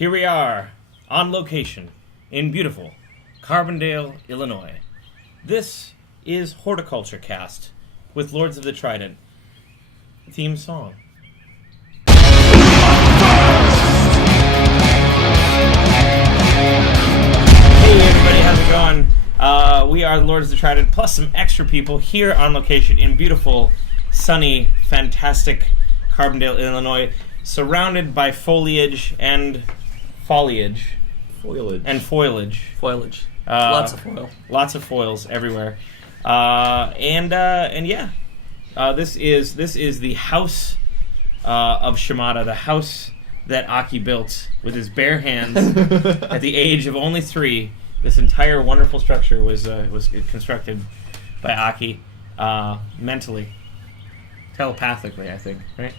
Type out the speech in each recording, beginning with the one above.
Here we are, on location, in beautiful Carbondale, Illinois. This is Horticulturecast, with Lords of the Trident theme song. Hey everybody, how's it going? We are the Lords of the Trident, plus some extra people here on location in beautiful, sunny, fantastic Carbondale, Illinois, surrounded by foliage and foliage. And foliage. Foliage. Lots of foil. Lots of foils everywhere. And yeah. This is the house of Shimada, the house that Aki built with his bare hands at the age of only 3. This entire wonderful structure was constructed by Aki mentally, telepathically, I think, right?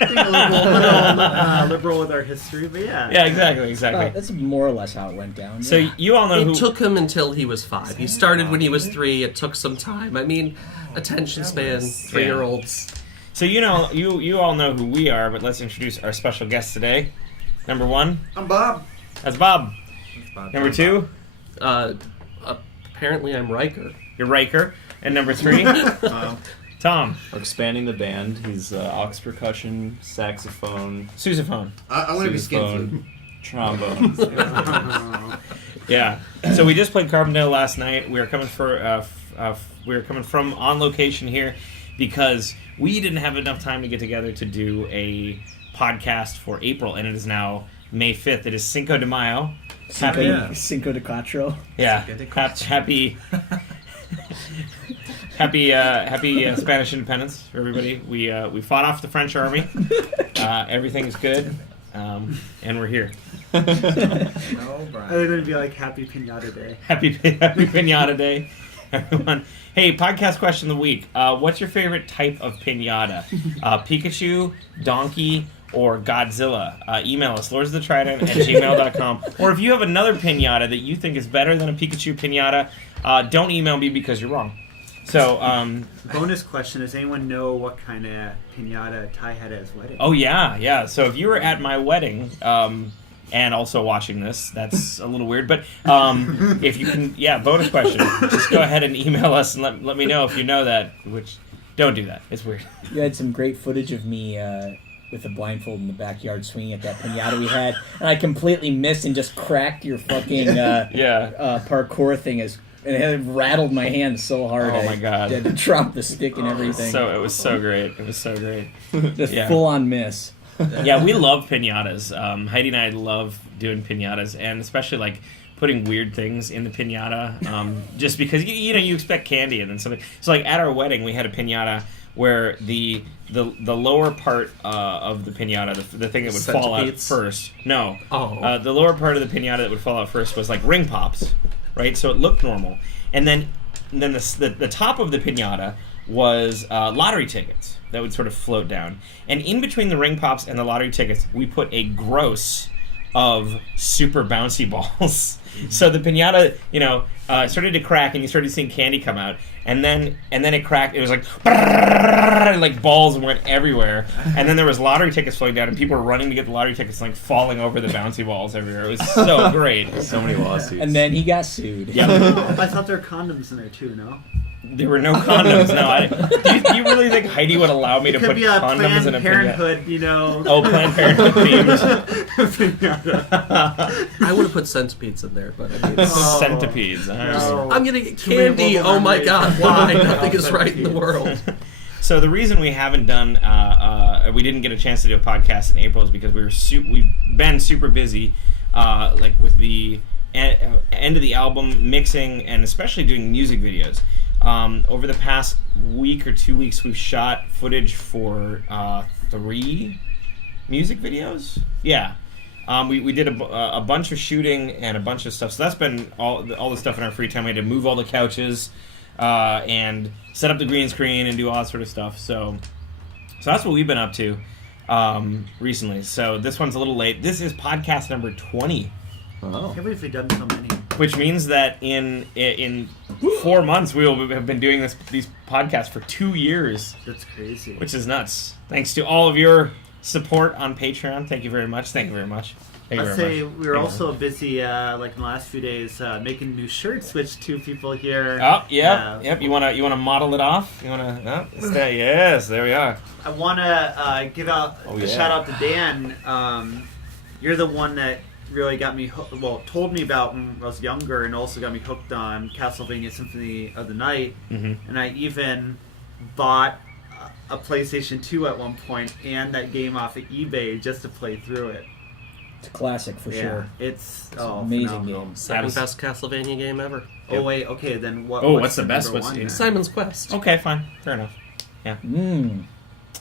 Being a liberal with our history, but yeah. Yeah, exactly. That's more or less how it went down. So you all know It took him until he was 5. He started when he was 3. It took some time. I mean, attention span, 3-year-olds. So you all know who we are, but let's introduce our special guest today. Number 1. I'm Bob. That's Bob. Number 2. Apparently I'm Riker. You're Riker. And number 3. Tom. We're expanding the band. He's aux percussion, saxophone, Sousaphone. I want to be skin trombone. Yeah. So we just played Carbondale last night. We were coming from on location here because we didn't have enough time to get together to do a podcast for April, and it is now May 5th. It is Cinco de Mayo. Cinco de Quattro. Yeah. Happy Spanish independence for everybody. We fought off the French army. Everything's good, and we're here. Are they going to be like Happy Pinata Day? Happy Pinata Day, everyone. Hey, podcast question of the week. What's your favorite type of pinata? Pikachu, Donkey, or Godzilla? Email us, lordsofthetrident@gmail.com. Or if you have another pinata that you think is better than a Pikachu pinata, don't email me because you're wrong. So, bonus question, does anyone know what kind of pinata Ty had at his wedding? Oh, yeah. So if you were at my wedding, and also watching this, that's a little weird, but if you can, bonus question. Just go ahead and email us and let me know if you know that, which, don't do that. It's weird. You had some great footage of me with a blindfold in the backyard swinging at that pinata we had, and I completely missed and just cracked your fucking parkour thing and it rattled my hand so hard. Oh my god! I had to drop the stick and everything. It was so great. Just full on miss. Yeah, we love pinatas. Heidi and I love doing pinatas, and especially like putting weird things in the pinata. Just because you expect candy and then something. So like at our wedding, we had a pinata where the lower part of the pinata, the thing that would fall out first. No. Oh. The lower part of the pinata that would fall out first was like ring pops. Right, so it looked normal, and then the top of the pinata was lottery tickets that would sort of float down, and in between the ring pops and the lottery tickets, we put a gross of super bouncy balls. So the pinata, started to crack, and you started seeing candy come out, and then it cracked. It was like balls went everywhere, and then there was lottery tickets floating down, and people were running to get the lottery tickets, like falling over the bouncy balls everywhere. It was so great. So many lawsuits. And then he got sued. Yeah. I thought there were condoms in there too. No. There were no condoms. No, do you really think Heidi would allow me to put condoms in a Parenthood, pinata? Oh, Planned Parenthood themed. I would have put centipedes in there, but I mean, centipedes. No. I'm gonna get candy. Oh my god! Why? Nothing is right in the world. So the reason we haven't done, we didn't get a chance to do a podcast in April is because we've been super busy, like with the end of the album mixing and especially doing music videos. Over the past week or 2 weeks, we've shot footage for 3 music videos. Yeah, we did a bunch of shooting and a bunch of stuff. So that's been all the stuff in our free time. We had to move all the couches and set up the green screen and do all that sort of stuff. So that's what we've been up to recently. So this one's a little late. This is podcast number 20. Oh. I can't believe we've done so many. Which means that in 4 months we will have been doing these podcasts for 2 years. That's crazy. Which is nuts. Thanks to all of your support on Patreon. Thank you very much. Thank you very much. I'd say we were also busy, like in the last few days, making new shirts, which two people here. Oh, yep. You wanna model it off? You wanna? Oh, yes, there we are. I wanna give out a shout out to Dan. You're the one that really got me told me about when I was younger, and also got me hooked on Castlevania Symphony of the Night. Mm-hmm. And I even bought a PlayStation 2 at one point, and that game off of eBay just to play through it. It's a classic for sure. It's an amazing phenomenal game. Second best Castlevania game ever. Oh wait, okay, then what? What's the best? What's one? Simon's Quest. Okay, fine, fair enough. Yeah.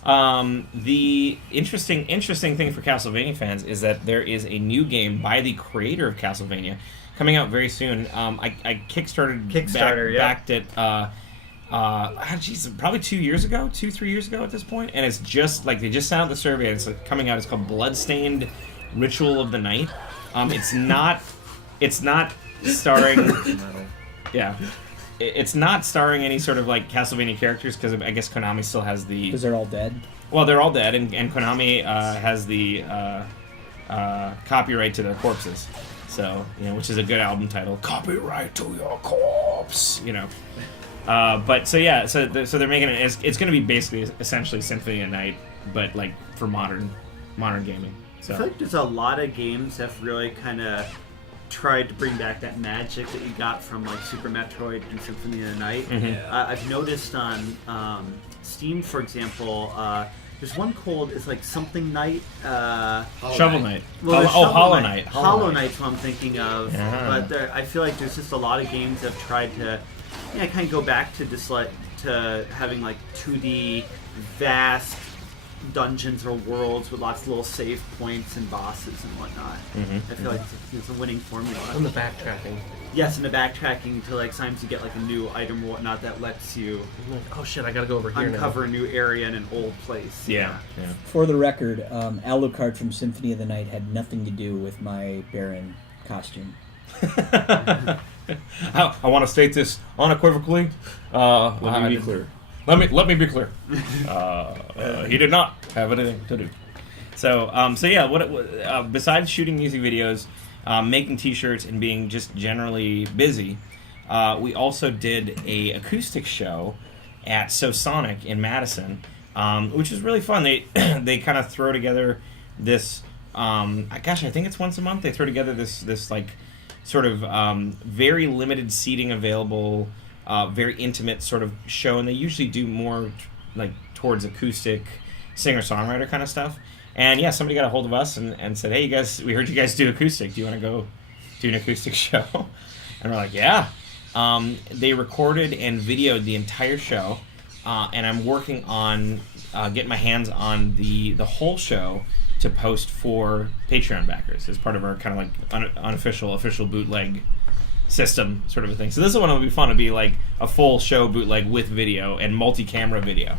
The interesting thing for Castlevania fans is that there is a new game by the creator of Castlevania coming out very soon. I backed it. Probably 3 years ago at this point, and it's just like they just sent out the survey. And it's coming out. It's called Bloodstained Ritual of the Night. It's not starring. Yeah. It's not starring any sort of like Castlevania characters because I guess Konami still has the. Because they're all dead. Well, they're all dead, and Konami has the copyright to their corpses. So which is a good album title. Copyright to your corpse. But so they're making it. It's going to be basically essentially Symphony of the Night, but like for modern gaming. So I feel like there's a lot of games that have really kind of tried to bring back that magic that you got from like Super Metroid and Symphony of the Night. Mm-hmm. I've noticed on Steam, for exple, there's one called it's like something Night. Shovel Knight. Well, Hollow Knight. Hollow Knight's what I'm thinking of. Yeah. But I feel like there's just a lot of games that have tried to kind of go back to just to having like 2D vast dungeons or worlds with lots of little save points and bosses and whatnot. Mm-hmm. I feel like it's a winning formula. And the backtracking. Yes, and the backtracking to like sometimes you get like a new item or whatnot that lets you Oh shit, I gotta go over here uncover a new area in an old place. Yeah. For the record, Alucard from Symphony of the Night had nothing to do with my Baron costume. I want to state this unequivocally. Let me be clear. Let me be clear. He did not have anything to do. So besides shooting music videos, making T-shirts, and being just generally busy, we also did a acoustic show at So Sonic in Madison, which was really fun. They they kind of throw together this. I think it's once a month. They throw together this like sort of very limited seating available. Very intimate sort of show, and they usually do more like towards acoustic singer-songwriter kind of stuff. And somebody got a hold of us and said, "Hey, you guys, we heard you guys do acoustic. Do you want to go do an acoustic show?" And we're like, "Yeah." They recorded and videoed the entire show, and I'm working on getting my hands on the whole show to post for Patreon backers as part of our kind of like unofficial bootleg system sort of a thing. So this one will be fun to be like a full show bootleg with video and multi-camera video.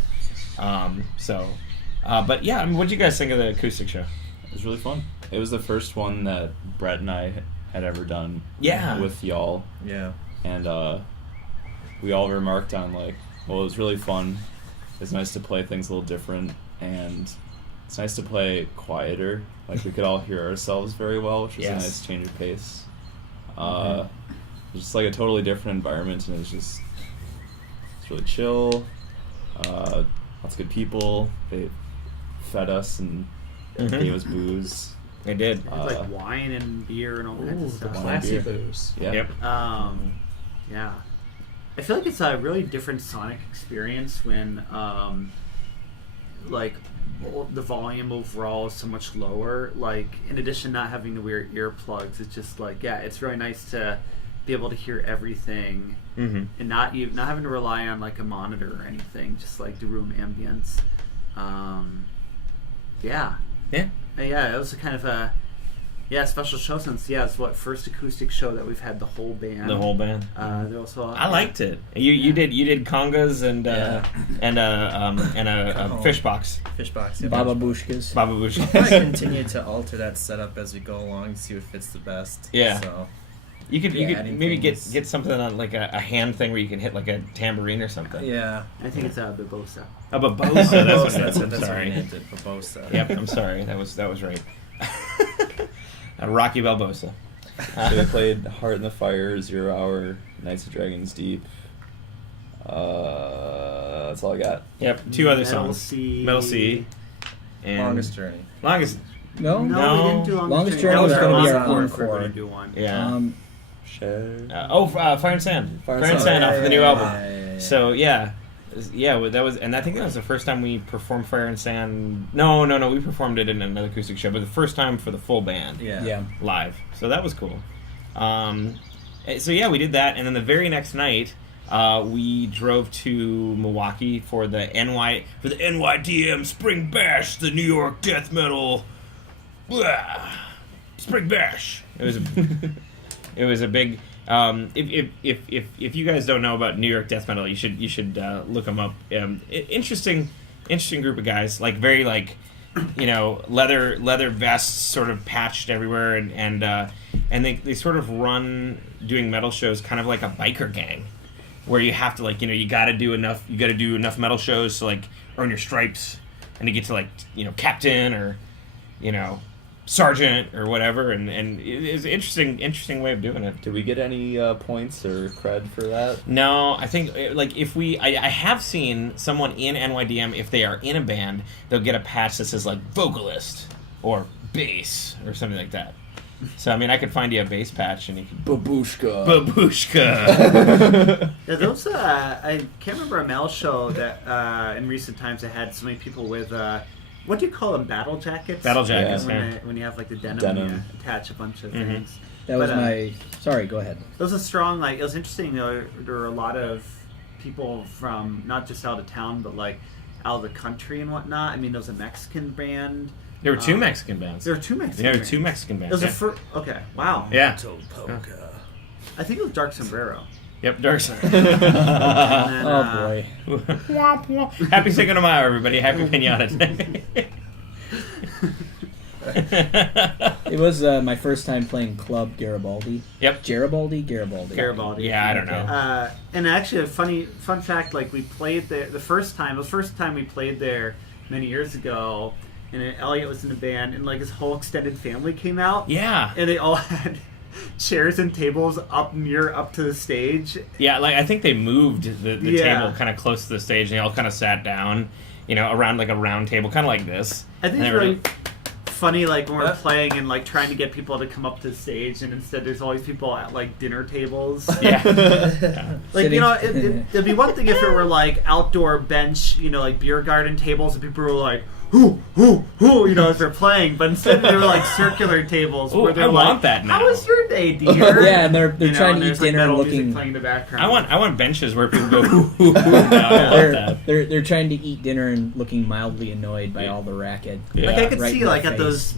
But yeah, what did you guys think of the acoustic show? It was really fun. It was the first one that Brett and I had ever done. Yeah. With y'all. Yeah. And we all remarked on it was really fun. It's nice to play things a little different, and it's nice to play quieter. Like we could all hear ourselves very well, which was a nice change of pace. It was just like a totally different environment, and it's really chill. Lots of good people. They fed us and gave us booze. They did. Like wine and beer and all kinds of stuff. Classy booze. Yeah. Yep. Yeah. I feel like it's a really different Sonic experience when the volume overall is so much lower. Like, in addition to not having to wear earplugs, it's just it's really nice to be able to hear everything and not having to rely on like a monitor or anything, just like the room ambience. It was a kind of a special show since it's first acoustic show that we've had the whole band. I liked it. You did congas and a fish box. Fish box. Yeah. Baba Bushkas. We'll probably continue to alter that setup as we go along to see what fits the best. Yeah. So. You could adding maybe things. get something on like a hand thing where you can hit like a tambourine or something. Yeah. I think it's Babosa. Oh, Babosa. That's what it is. I'm That's sorry. what it is, Babosa. Yep, I'm sorry. That was right. Rocky Balboa. So we played Heart in the Fire, 0 Hour, Knights of Dragons Deep. That's all I got. Yep, 2 other Metal songs. Sea. Metal Sea. And Longest Journey. Longest. No. No, we didn't do Longest Journey. Journey was That gonna be our our encore. We're encore. going to do one. Yeah. Share. Fire and Sand. Fire Fire and and Sand. Sand off of the new album. Yeah. So yeah, that was, and I think that was the first time we performed Fire and Sand. No, we performed it in another acoustic show, but the first time for the full band. Yeah. Live. So that was cool. So yeah, we did that, and then the very next night, we drove to Milwaukee for the NYDM Spring Bash, the New York death metal Spring Bash. It was a big. If you guys don't know about New York death metal, you should look them up. Interesting group of guys, like very like, leather vests, sort of patched everywhere, and they sort of run doing metal shows kind of like a biker gang, where you have to you got to do enough metal shows to like earn your stripes and to get to captain or sergeant or whatever, and it's an interesting way of doing it. Did we get any points or cred for that? No, I think I have seen someone in NYDM, if they are in a band, they'll get a patch that says like vocalist or bass or something like that. So I mean, I could find you a bass patch and you could Babushka. Yeah, those I can't remember a metal show that in recent times that had so many people with what do you call them? Battle jackets. Battle jackets. When you have like the denim. Denim. You attach a bunch of Mhm. things. That was But, Sorry, go ahead. It was a strong, it was interesting, there were a lot of people from, not just out of town, but, out of the country and whatnot. I mean, there was a Mexican band. There were two Mexican bands. There were two Mexican There were bands. two Mexican It bands. was okay, wow. Yeah. I think it was Dark Sombrero. Yep, Dark Side. And then, Oh boy. Happy Cinco de Mayo, everybody. Happy Pinata Day. It was my first time playing Club Garibaldi. Yep. Garibaldi. Garibaldi. Yeah, I don't know. And actually, a fun fact, we played there the first time we played there many years ago, and Elliot was in the band, and his whole extended family came out. Yeah. And they all had chairs and tables up to the stage. Yeah, I think they moved the Yeah. table kind of close to the stage, and they all kind of sat down, around a round table, kind of like this. I think And it's they were- really funny, when we're playing and trying to get people to come up to the stage, and instead there's always people at dinner tables. Yeah. Sitting- It'd be one thing if it were outdoor bench, beer garden tables, and people were like, who, as they're playing. But instead they were circular tables Ooh, where they're I like, want that now. how was your day, dear? Yeah, and they're trying to eat there's, dinner and metal music looking. playing in the background. I want benches where people go, hoo, hoo, hoo. No, I want that. They're trying to eat dinner and looking mildly annoyed by all the racket. Yeah. I could Right see in their at face. those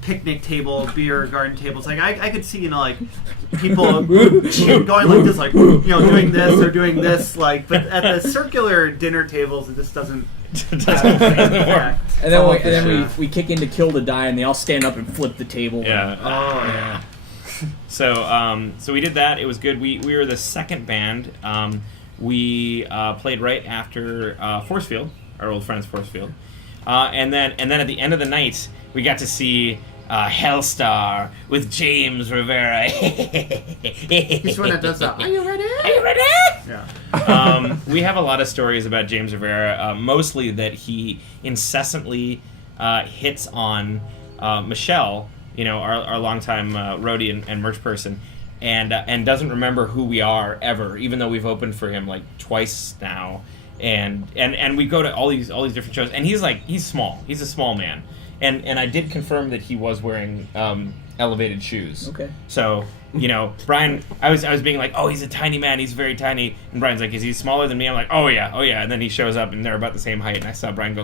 picnic table, beer garden tables. I could see people going this, doing this or doing this. But at the circular dinner tables, it just doesn't. Doesn't work. And then we kick in to Kill to Die, and they all stand up and flip the table. Yeah. Oh yeah. So we did that. It was good. We were the second band. We played right after Forcefield, our old friends Forcefield, and then at the end of the night we got to see Hellstar with James Rivera. He's the one that does that. Are you ready? Are you ready? Yeah. We have a lot of stories about James Rivera, mostly that he incessantly hits on Michelle, our longtime roadie and merch person, and doesn't remember who we are ever, even though we've opened for him twice now, and we go to all these different shows, and he's small. He's a small man, and I did confirm that he was wearing elevated shoes. Okay. So, Brian, I was being like, oh, he's a tiny man, he's very tiny, and Brian's like, is he smaller than me? I'm like, oh yeah, and then he shows up and they're about the same height, and I saw Brian go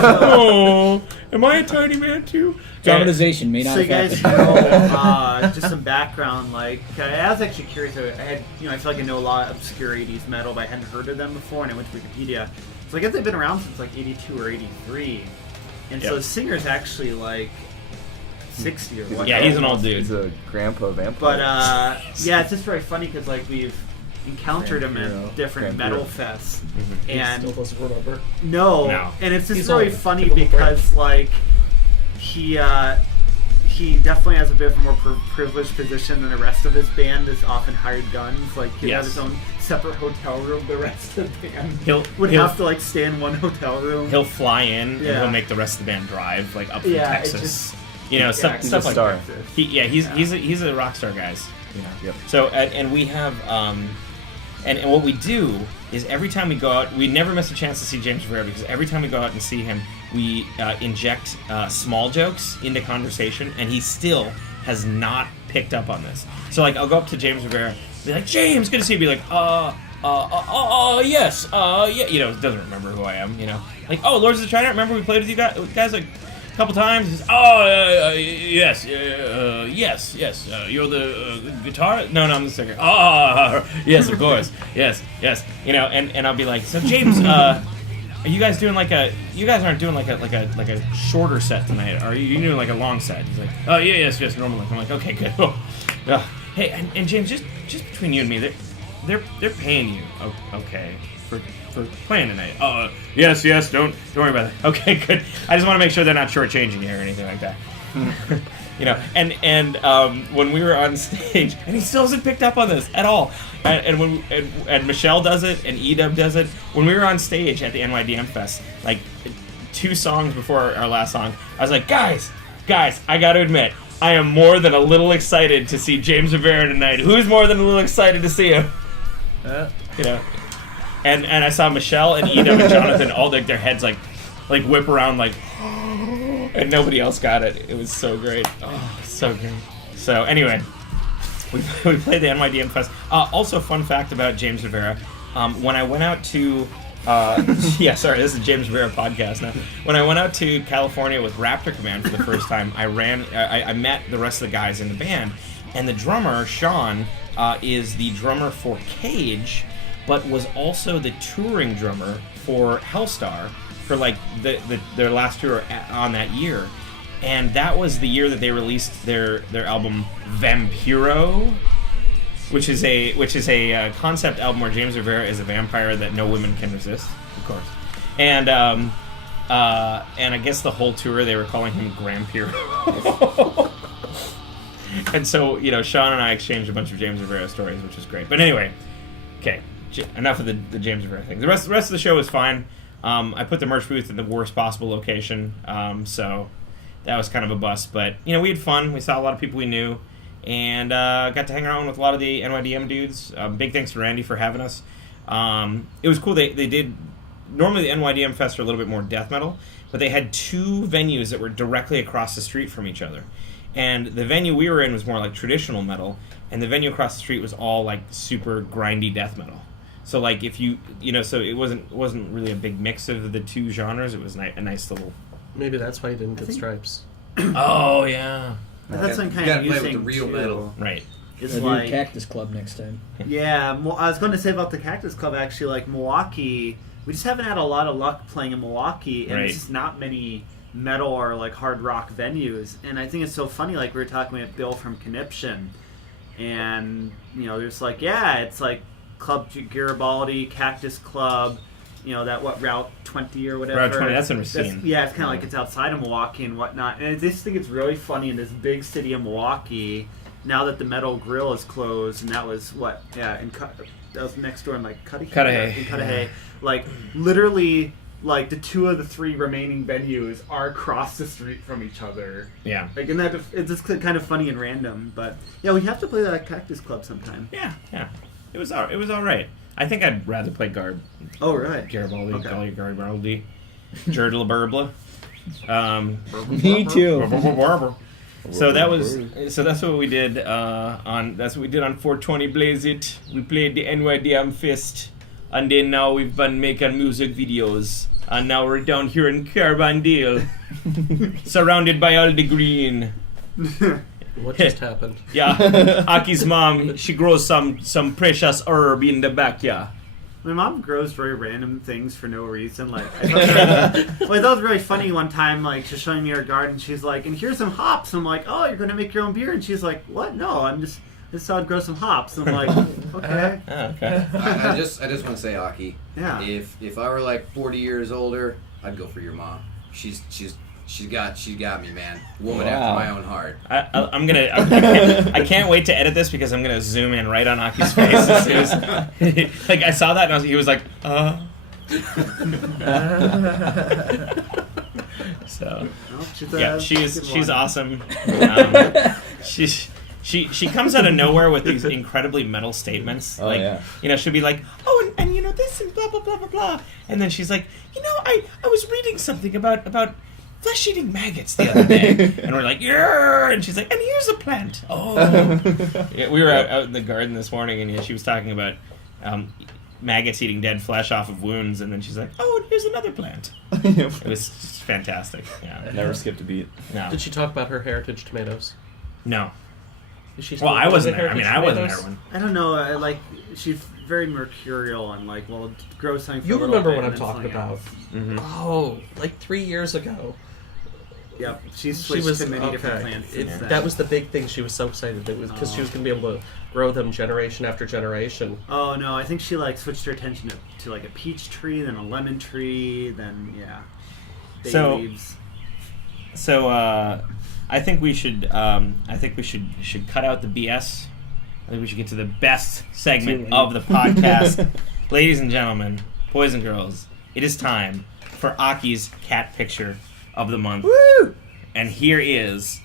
oh, am I a tiny man too? Dramatization may not So you have guys happened. know, just some background. I was actually curious. I had, I feel like I know a lot of obscure '80s metal, but I hadn't heard of them before, and I went to Wikipedia. So I guess they've been around since '82 or '83, and so Yep. the singer's actually 60 or whatever. Yeah, he's an old dude. He's a grandpa vampire. But yeah, it's just very funny because like we've encountered him in different metal fests, and Still doesn't remember. no, and it's just He's really old. funny Give him a break. because like he definitely has a bit of a more privileged position than the rest of his band. Is often hired guns. Like he has his own separate hotel room. The rest of the band He'll have to like stay in one hotel room. He'll fly in and Yeah. he'll make the rest of the band drive like up from Yeah, it Texas. just- You know, stuff He's a like star. that. He's a rock star, guys. You know. Yep. So and we have and what we do is every time we go out, we never miss a chance to see James Rivera because every time we go out and see him, we inject small jokes into conversation, and he still has not picked up on this. So like, I'll go up to James Rivera, be like, James, good to see you. Be like, yes, yeah, you know, doesn't remember who I am, you know, like, oh, Lords of the Trident, remember we played with you guys like a couple times. He's, yes, you're the guitar? No, I'm the singer. Yes, of course, yes, you know, and I'll be like, so James, are you guys doing you guys aren't doing like a shorter set tonight, are you? You're doing like a long set? He's like, oh yeah, yes, normal. I'm like, okay, good. Hey, and James, just between you and me, they're paying you, okay, for playing tonight. Yes, don't worry about that. Okay, good. I just want to make sure they're not shortchanging you or anything like that. You know, and when we were on stage, and he still hasn't picked up on this at all. And Michelle does it, and Edub does it. When we were on stage at the NYDM Fest, like 2 songs before our last song, I was like, guys, I got to admit, I am more than a little excited to see James Rivera tonight. Who's more than a little excited to see him? You know, and I saw Michelle and Edub and Jonathan all like their heads like whip around like, and nobody else got it. It was so great. Oh, so great. So anyway, we played the NYDM Fest. Also, fun fact about James Rivera. When I went out to, yeah, sorry, this is James Rivera podcast now. When I went out to California with Raptor Command for the first time, I met the rest of the guys in the band, and the drummer, Sean, is the drummer for Cage, but was also the touring drummer for Hellstar for like their last tour on that year. And that was the year that they released their album Vampiro, which is a concept album where James Rivera is a vampire that no women can resist, of course. And I guess the whole tour they were calling him Grampiro. And so, you know, Sean and I exchanged a bunch of James Rivera stories, which is great. But anyway, okay, enough of the James Rivera thing. The rest of the show was fine. I put the merch booth in the worst possible location, so that was kind of a bust. But, you know, we had fun. We saw a lot of people we knew, and got to hang around with a lot of the NYDM dudes. Big thanks to Randy for having us. It was cool. They did... Normally the NYDM Fest are a little bit more death metal, but they had 2 venues that were directly across the street from each other. And the venue we were in was more like traditional metal, and the venue across the street was all like super grindy death metal. So like if you know, so it wasn't really a big mix of the 2 genres. It was a nice little. Maybe that's why you didn't get stripes. Oh yeah. That's some You kind gotta of play with using the real too. metal. Right. It's We'll do like Cactus Club next time. yeah. I was going to say about the Cactus Club actually. Like Milwaukee, we just haven't had a lot of luck playing in Milwaukee, and Right. there's just not many metal or like hard rock venues. And I think it's so funny. Like we were talking with Bill from Conniption, and you know, there's like it's like Club Garibaldi, Cactus Club. You know that Route 20 or whatever. Route 20, that's in Racine. Yeah, it's kind of like it's outside of Milwaukee and whatnot. And I just think it's really funny in this big city of Milwaukee. Now that the Metal Grill is closed, and that was that was next door in like Cudahy. Like literally, like the 2 of the 3 remaining venues are across the street from each other. Yeah. Like, and that it's just kind of funny and random. But yeah, we have to play that Cactus Club sometime. Yeah. It was all right. I think I'd rather play Oh right. Garibaldi, Okay. Garibaldi, Jerdla Burbla. Me too. So that's what we did on 420 Blaze It. We played the NYDM Fest, and then now we've been making music videos, and now we're down here in Carbondale, surrounded by all the green. What just happened? Yeah, Aki's mom, she grows some precious herb in the backyard. My mom grows very random things for no reason. Like, I thought that was really funny one time. Like, she's showing me her garden. She's like, "And here's some hops." I'm like, "Oh, you're gonna make your own beer?" And she's like, "What? No, I just thought I'd grow some hops." I'm like, "Okay." Okay. I just want to say, Aki. Yeah. If I were like 40 years older, I'd go for your mom. She's got me, man. Woman after my own heart. I can't wait to edit this because I'm gonna zoom in right on Aki's face. As soon as, like I saw that and he was like, So yeah, she's awesome. She comes out of nowhere with these incredibly metal statements. She'll be like, "Oh, and you know this and blah blah blah blah blah," and then she's like, I was reading something about flesh-eating maggots the other day, and we're like, "Yeah," and she's like, "And here's a plant." Oh, yeah, we were out in the garden this morning, and she was talking about maggots eating dead flesh off of wounds, and then she's like, "Oh, and here's another plant." It was just fantastic. Yeah, never skipped a beat. No. Did she talk about her heritage tomatoes? No. Well, I wasn't there. I mean, I wasn't there when. I don't know. She's very mercurial and grow something. You remember what I'm talking about? Mm-hmm. Oh, like 3 years ago. Yep, she switched to many different plants. That was the big thing. She was so excited because she was going to be able to grow them generation after generation. Oh no, I think she switched her attention to like a peach tree, then a lemon tree, then bay leaves. So I think we should cut out the BS. I think we should get to the best segment of the podcast. Ladies and gentlemen, boys and girls, it is time for Aki's cat picture of the month. Woo! And here is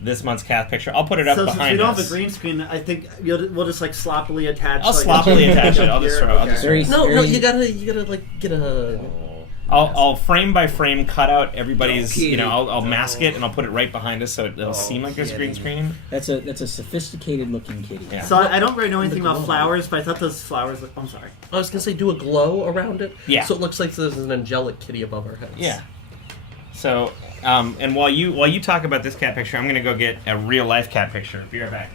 this month's cat picture. I'll put it up behind us. So since we don't have a green screen, I think we'll just sloppily attach. I'll sloppily attach it. I'll just throw it. No, you gotta get a. I'll frame by frame cut out everybody's. I'll mask it and I'll put it right behind us so it'll seem like there's a green screen. That's a sophisticated looking kitty. Yeah. So I don't really know anything about flowers, but I thought those flowers. I'm sorry. I was gonna say do a glow around it. Yeah. So it looks like there's an angelic kitty above our heads. Yeah. So, and while you talk about this cat picture, I'm gonna go get a real life cat picture. Be right back.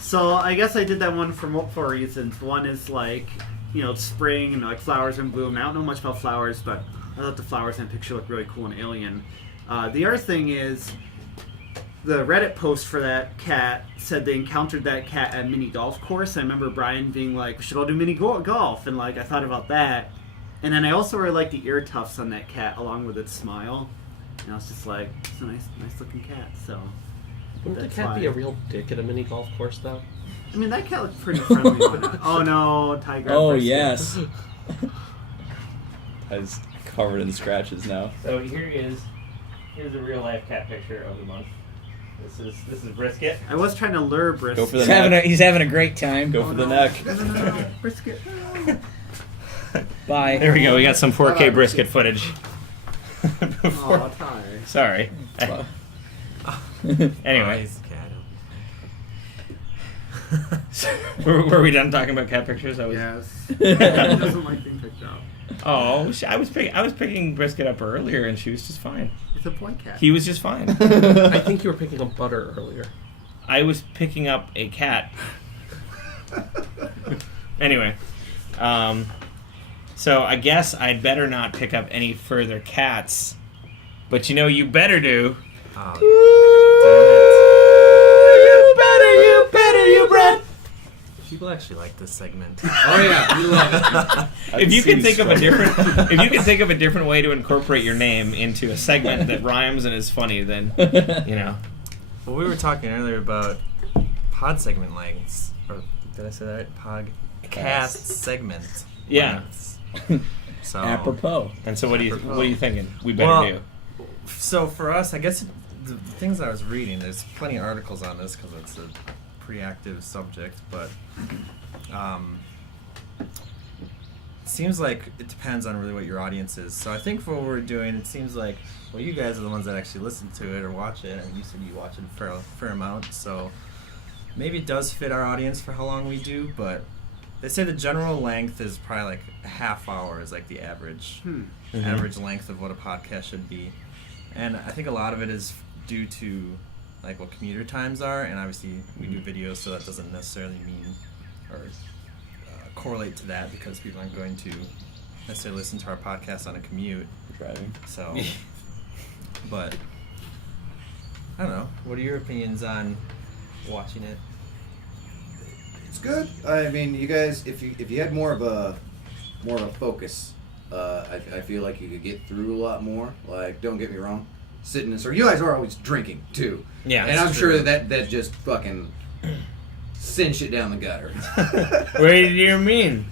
So I guess I did that one for multiple reasons. One is spring and flowers in bloom. I don't know much about flowers, but I thought the flowers in the picture looked really cool and alien. The other thing is, the Reddit post for that cat said they encountered that cat at a mini golf course. I remember Brian being like, "We should all do mini golf," and I thought about that. And then I also really like the ear tufts on that cat, along with its smile. And I was just like, "It's a nice looking cat." So wouldn't the cat be a real dick at a mini golf course, though? I mean, that cat looked pretty friendly on it. Oh no, tiger! Oh yes. It's covered in scratches now. So here's a real life cat picture of the month. This is Brisket. I was trying to lure Brisket. Go for the neck. He's having a great time. Go for the neck. No, Brisket. Bye. There we go. We got some 4K Brisket footage. Oh, Ty. Sorry. Anyway. Were we done talking about cat pictures? Yes. He doesn't like being picked up. Oh, I was picking Brisket up earlier, and she was just fine. It's a boy cat. He was just fine. I think you were picking up butter earlier. I was picking up a cat. Anyway, so I guess I'd better not pick up any further cats. But you better do. You better, Brett. People actually like this segment. Oh yeah, we love it. If you can think of a different way to incorporate your name into a segment that rhymes and is funny, then Well, we were talking earlier about pod segment lengths, or did I say that right? Podcast segment. Yeah. Lengths. So apropos. And so what are you thinking? We better do. So for us, I guess the things I was reading, there's plenty of articles on this because it's a pretty active subject, but it seems like it depends on really what your audience is. So I think for what we're doing, it seems like, well, you guys are the ones that actually listen to it or watch it, and you said you watch it a fair amount, so maybe it does fit our audience for how long we do, but they say the general length is probably like a half hour is like the average average length of what a podcast should be. And I think a lot of it is due to like what commuter times are, and obviously we do videos, so that doesn't necessarily mean, or correlate to that because people aren't going to necessarily listen to our podcast on a commute. Driving. So, but I don't know. What are your opinions on watching it? It's good. I mean, you guys, if you had more of a focus, I feel like you could get through a lot more. Like, don't get me wrong, sitting in a circle. You guys are always drinking too. Yeah, and I'm sure that just fucking send shit down the gutter. What do you mean?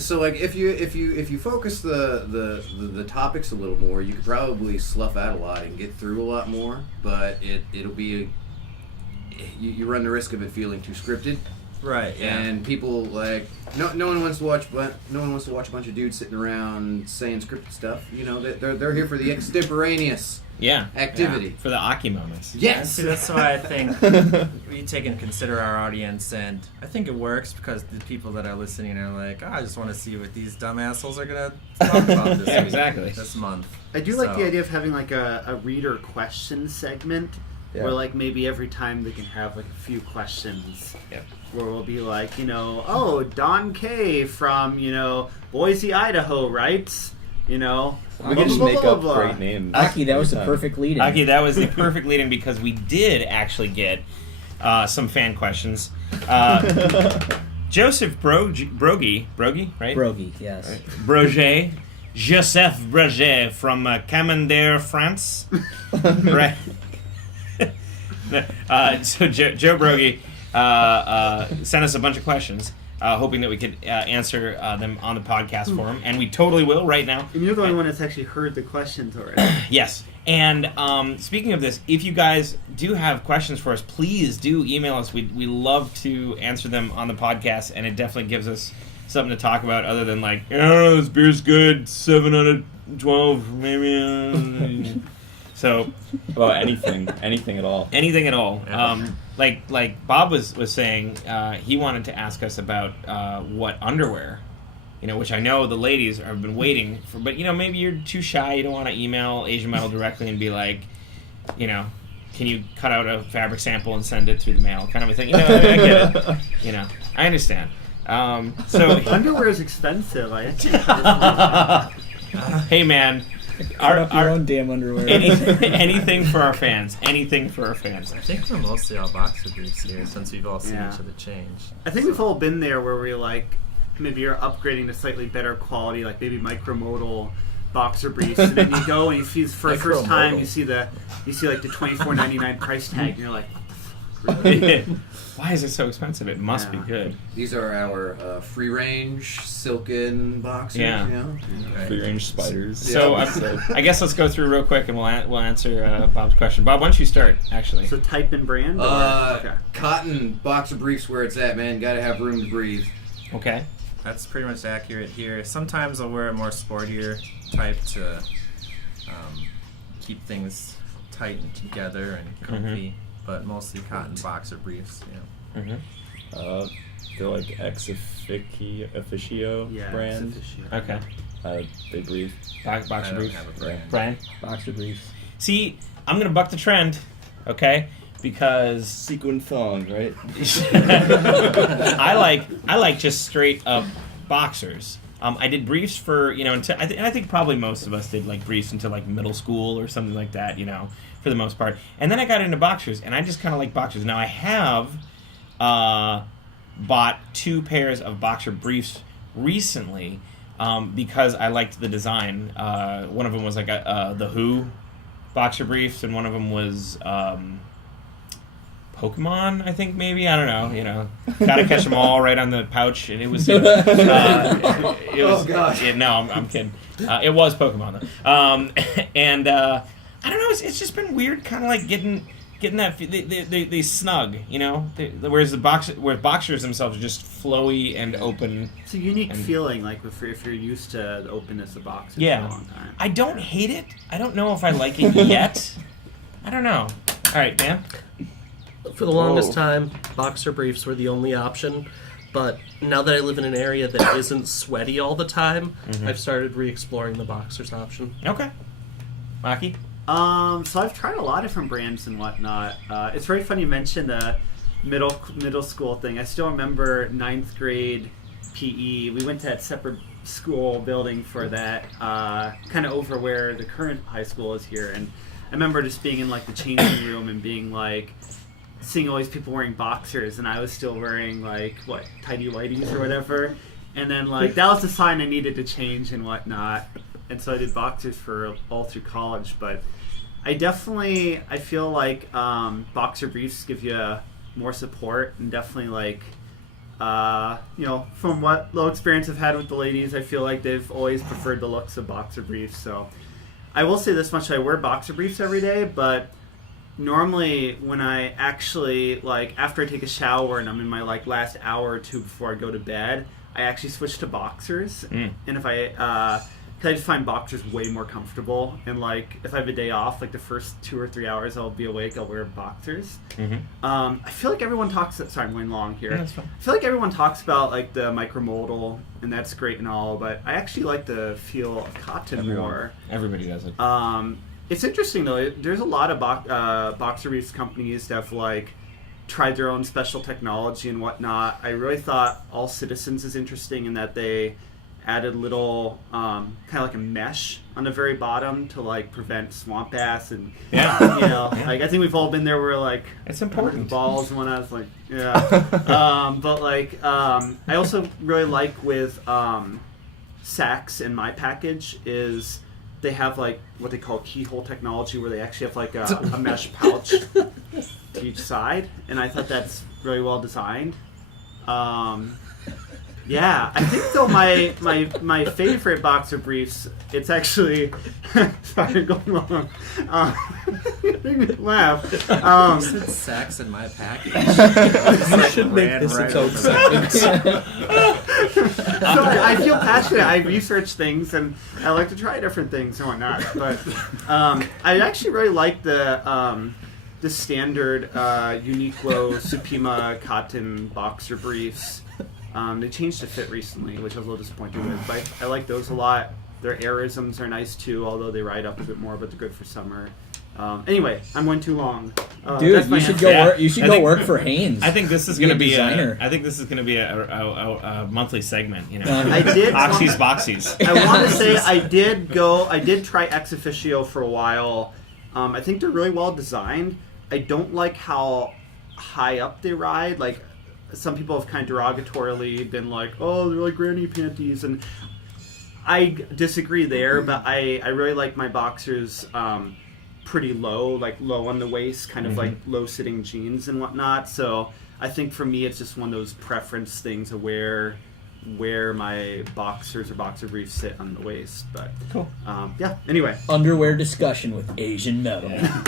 So like if you focus the topics a little more, you could probably slough out a lot and get through a lot more. But it'll be you run the risk of it feeling too scripted. Right. Yeah. And people like no one wants to watch a bunch of dudes sitting around saying scripted stuff. You know, they're here for the extemporaneous activity. For the Aki moments. Yes. See, that's why I think we take and consider our audience, and I think it works because the people that are listening are like, I just want to see what these dumb assholes are gonna talk about this week, this month. I do like the idea of having like a reader question segment. Yeah. Where like maybe every time they can have like a few questions. Yep. Where we'll be like, Don K from, Boise, Idaho writes, We can just make up great names. Aki, that was the perfect lead-in. Aki, that was the perfect lead-in because we did actually get some fan questions. Joseph Brogy, right? Brogy, yes. Right. Broget. Joseph Broget from Carbondale, France. Right. So Joe Brogy sent us a bunch of questions, hoping that we could answer them on the podcast for him, and we totally will right now. And you're the only one that's actually heard the questions already. Yes. And speaking of this, if you guys do have questions for us, please do email us. We love to answer them on the podcast, and it definitely gives us something to talk about other than like, this beer's good, 7 out of 12, maybe. So, about anything at all. Anything at all. Like Bob was saying, he wanted to ask us about what underwear, which I know the ladies have been waiting for. But maybe you're too shy. You don't want to email Asian Metal directly and be like, can you cut out a fabric sample and send it through the mail, kind of a thing. I get it. I understand. So underwear is expensive. Hey man. Our own damn underwear. Anything for our fans. Anything for our fans. I think we're mostly all boxer briefs here since we've all seen each other change. I think we've all been there where we're like, maybe you're upgrading to slightly better quality, like maybe micromodal boxer briefs, and then you go and you see for the first time you see like the $24.99 price tag, and you're like, really? Why is it so expensive? It must be good. These are our free-range silken boxers. Free-range spiders. So I guess let's go through real quick and we'll answer Bob's question. Bob, why don't you start, actually? So type and brand? Okay. Cotton boxer briefs where it's at, man. Got to have room to breathe. Okay. That's pretty much accurate here. Sometimes I'll wear a more sportier type to keep things tight and together and comfy, but mostly cotton boxer briefs. They're like Ex Officio brand. Okay. They breathe. Boxer briefs. Have a brand. Brand? Boxer briefs. See, I'm going to buck the trend, okay? Because Sequin thong, right? I like just straight up boxers. I did briefs for, until, I think probably most of us did like briefs until like middle school or something like that, for the most part. And then I got into boxers, and I just kind of like boxers. Now I have bought 2 pairs of boxer briefs recently because I liked the design. One of them was like the Who boxer briefs, and one of them was Pokemon, I think, maybe. I don't know, Gotta catch them all right on the pouch, and it was... it was oh, God. No, I'm kidding. It was Pokemon, though. And I don't know, it's just been weird kind of like getting that... They snug, whereas boxers themselves are just flowy and open. It's a unique feeling, like if you're used to the openness of boxers for a long time. I don't hate it. I don't know if I like it yet. I don't know. All right, Dan? For the longest time, boxer briefs were the only option, but now that I live in an area that isn't sweaty all the time, I've started re-exploring the boxers option. Okay. Maki? So I've tried a lot of different brands and whatnot. It's very funny you mentioned middle school thing. I still remember 9th grade PE. We went to that separate school building for that, kind of over where the current high school is here. And I remember just being in like the changing room and being like, seeing all these people wearing boxers, and I was still wearing like tidy whities or whatever. And then like that was the sign I needed to change and whatnot. And so I did boxers for all through college. But I feel like boxer briefs give you more support, and definitely like from what little experience I've had with the ladies, I feel like they've always preferred the looks of boxer briefs. So I will say this much: I wear boxer briefs every day, but normally when I actually like after I take a shower and I'm in my like last hour or two before I go to bed, I actually switch to boxers. And if I just find boxers way more comfortable, and like if I have a day off, like the first 2 or 3 hours I'll be awake, I'll wear boxers. I feel like everyone talks. Sorry, I'm going long here. That's fine. I feel like everyone talks about like the micromodal, and that's great and all, but I actually like the feel of cotton more. Everybody does it. It's interesting though. There's a lot of boxer briefs companies that have like tried their own special technology and whatnot. I really thought All Citizens is interesting in that they added little kind of like a mesh on the very bottom to like prevent swamp ass and like I think we've all been there where like it's important balls and whatnot. It's like but like I also really like with Saks in my package is they have like what they call keyhole technology where they actually have like a mesh pouch to each side, and I thought that's really well designed. Yeah, I think though my favorite boxer briefs, it's actually sorry, I'm going long. Make me laugh. You said Saks in my package. You should make this its own segment. So I feel passionate. I research things and I like to try different things and whatnot. But I actually really like the standard Uniqlo Supima cotton boxer briefs. They changed the fit recently, which I was a little disappointed with, but I like those a lot. Their airisms are nice too, although they ride up a bit more, but they're good for summer. Anyway, I'm going too long. Dude, you should go work. You should go work for Hanes. I think this is going to be designer. I think this is going to be a monthly segment. You know, I did Oxys Boxies. I want to say I did try Ex Officio for a while. I think they're really well designed. I don't like how high up they ride. Like some people have kind of derogatorily been like, "Oh, they're like granny panties," and I disagree there. But I really like my boxers pretty low, like low on the waist, kind of like low sitting jeans and whatnot. So I think for me, it's just one of those preference things of where my boxers or boxer briefs sit on the waist. But cool. Yeah. Anyway, underwear discussion with Asian Metal. Yeah.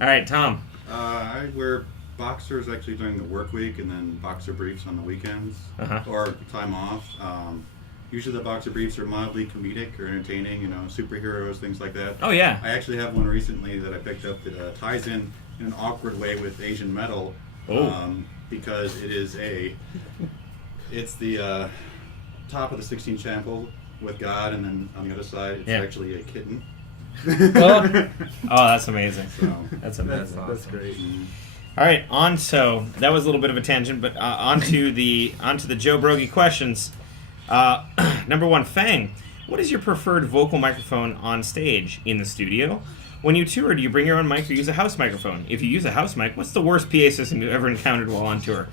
All right, Tom. I wear boxers actually during the work week, and then boxer briefs on the weekends or time off. Usually the boxer briefs are mildly comedic or entertaining, you know, superheroes, things like that. Oh yeah. I actually have one recently that I picked up that ties in an awkward way with Asian metal. Because it's the top of the 16 Chapel with God, and then on the other side it's actually a kitten. Oh, that's amazing. So, that's amazing. That's great. All right, so that was a little bit of a tangent, but onto the Joe Brogy questions. Number one, Fang, what is your preferred vocal microphone on stage? In the studio? When you tour, do you bring your own mic or use a house microphone? If you use a house mic, what's the worst PA system you've ever encountered while on tour?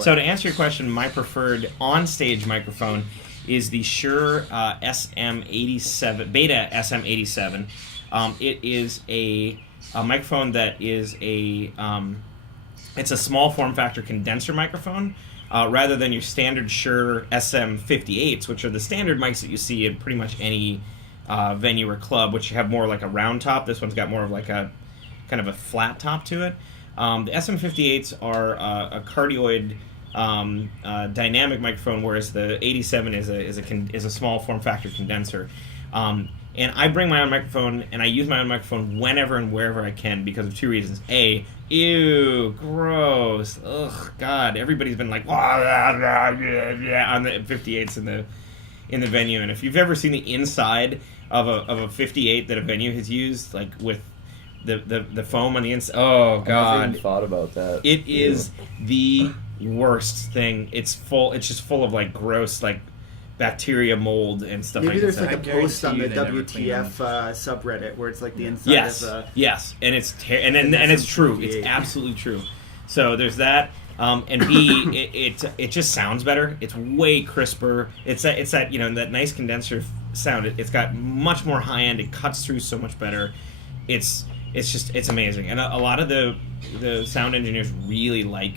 So to answer your question, my preferred on-stage microphone is the Shure SM87, Beta SM87. It is a microphone that is it's a small form factor condenser microphone, rather than your standard Shure SM58s, which are the standard mics that you see in pretty much any venue or club, which have more like a round top. This one's got more of like a kind of a flat top to it. The SM58s are a cardioid dynamic microphone, whereas the 87 is a small form factor condenser. And I bring my own microphone, and I use my own microphone whenever and wherever I can because of two reasons. A, ew, gross, ugh, God, everybody's been like, on the 58s in the venue. And if you've ever seen the inside of a 58 that a venue has used, like with the foam on the inside. Oh I god, never even thought about that. it is the worst thing. It's just full of like gross like bacteria, mold, and stuff. Maybe like there's that. like a post on the guarantee you they never WTF subreddit where it's like the inside Yes, of the... yes, and it's true. It's absolutely true. So there's that, and B, it just sounds better. It's way crisper. It's that that nice condenser sound. It's got much more high end. It cuts through so much better. It's amazing, and a lot of the sound engineers really like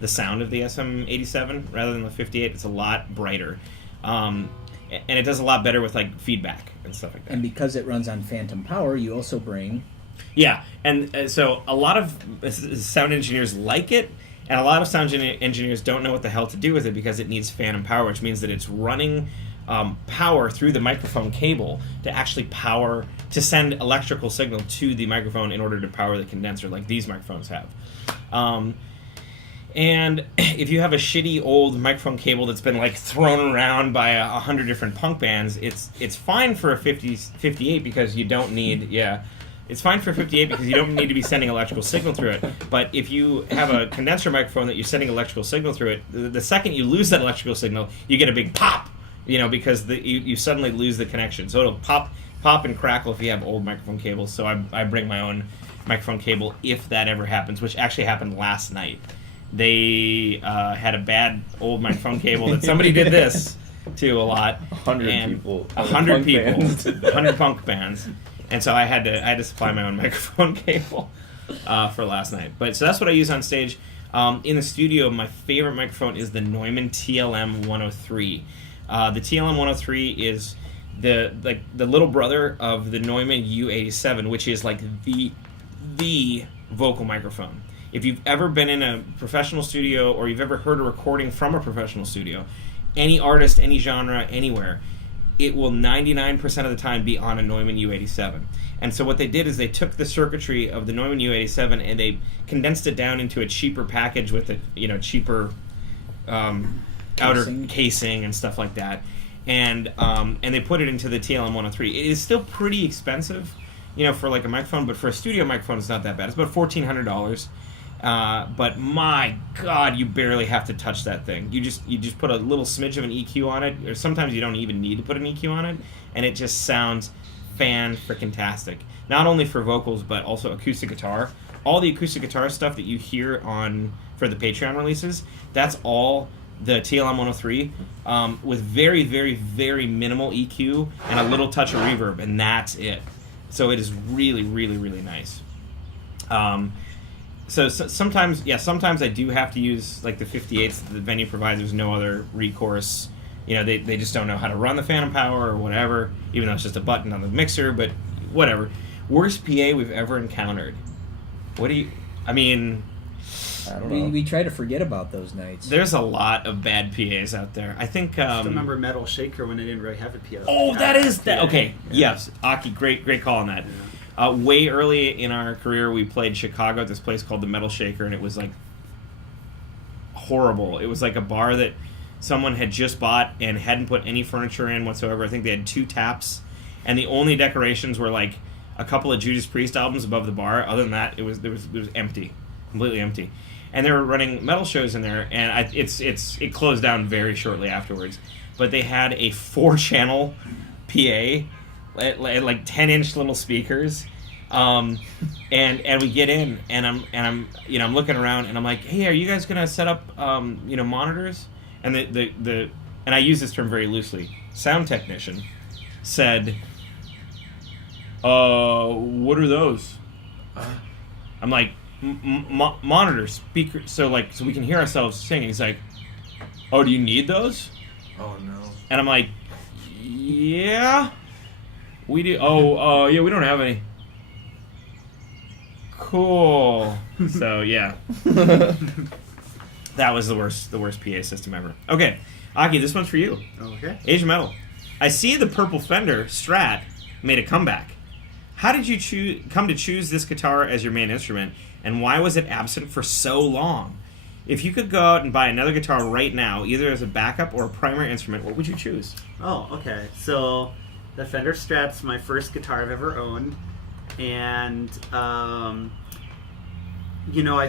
the sound of the SM87 rather than the 58. It's a lot brighter. And it does a lot better with like feedback and stuff like that. And because it runs on phantom power, you also bring... Yeah, and so a lot of sound engineers like it, and a lot of sound engineers don't know what the hell to do with it because it needs phantom power, which means that it's running power through the microphone cable to actually to send electrical signal to the microphone in order to power the condenser like these microphones have. And if you have a shitty old microphone cable that's been like thrown around by 100 different punk bands, it's fine for a 58 because you don't need it's fine for 58 because you don't need to be sending electrical signal through it. But if you have a condenser microphone that you're sending electrical signal through it, the second you lose that electrical signal, you get a big pop, because you suddenly lose the connection. So it'll pop and crackle if you have old microphone cables. So I bring my own microphone cable if that ever happens, which actually happened last night. They had a bad old microphone cable that somebody did this to a lot. 100 people. 100 people. 100 punk bands. And so I had to supply my own microphone cable for last night. But so that's what I use on stage. In the studio, my favorite microphone is the Neumann TLM 103. The TLM 103 is the little brother of the Neumann U87, which is like the vocal microphone. If you've ever been in a professional studio or you've ever heard a recording from a professional studio, any artist, any genre, anywhere, it will 99% of the time be on a Neumann U87. And so what they did is they took the circuitry of the Neumann U87 and they condensed it down into a cheaper package with a cheaper outer casing and stuff like that. And they put it into the TLM 103. It is still pretty expensive, for like a microphone, but for a studio microphone, it's not that bad. It's about $1,400. But my God, you barely have to touch that thing. You just put a little smidge of an EQ on it, or sometimes you don't even need to put an EQ on it, and it just sounds fan-frickin-tastic. Not only for vocals, but also acoustic guitar. All the acoustic guitar stuff that you hear for the Patreon releases, that's all the TLM 103 with very, very, very minimal EQ and a little touch of reverb, and that's it. So it is really, really, really nice. So sometimes I do have to use like the 58s. The venue provides, there's no other recourse. They just don't know how to run the phantom power or whatever, even though it's just a button on the mixer, but whatever. Worst PA we've ever encountered. I don't know. We try to forget about those nights. There's a lot of bad PAs out there. I think... I remember Metal Shaker when they didn't really have a PA. Oh, that is... that. Okay, yeah. Yes. Aki, great call on that. Yeah. Way early in our career, we played Chicago at this place called the Metal Shaker, and it was like horrible. It was like a bar that someone had just bought and hadn't put any furniture in whatsoever. I think they had 2 taps, and the only decorations were like a couple of Judas Priest albums above the bar. Other than that, it was empty, completely empty. And they were running metal shows in there, and it closed down very shortly afterwards. But they had a 4-channel PA. Like 10-inch little speakers, and we get in, and I'm looking around, and I'm like, hey, are you guys gonna set up monitors? And the and I use this term very loosely. Sound technician said, what are those? I'm like, monitors, speaker, so we can hear ourselves singing. He's like, oh, do you need those? Oh no. And I'm like, yeah. We do. Oh, yeah, we don't have any. Cool. So, yeah. That was the worst PA system ever. Okay, Aki, this one's for you. Okay. Asian Metal. I see the purple Fender Strat made a comeback. How did you come to choose this guitar as your main instrument, and why was it absent for so long? If you could go out and buy another guitar right now, either as a backup or a primary instrument, what would you choose? Oh, okay. So... the Fender Strat's my first guitar I've ever owned. and I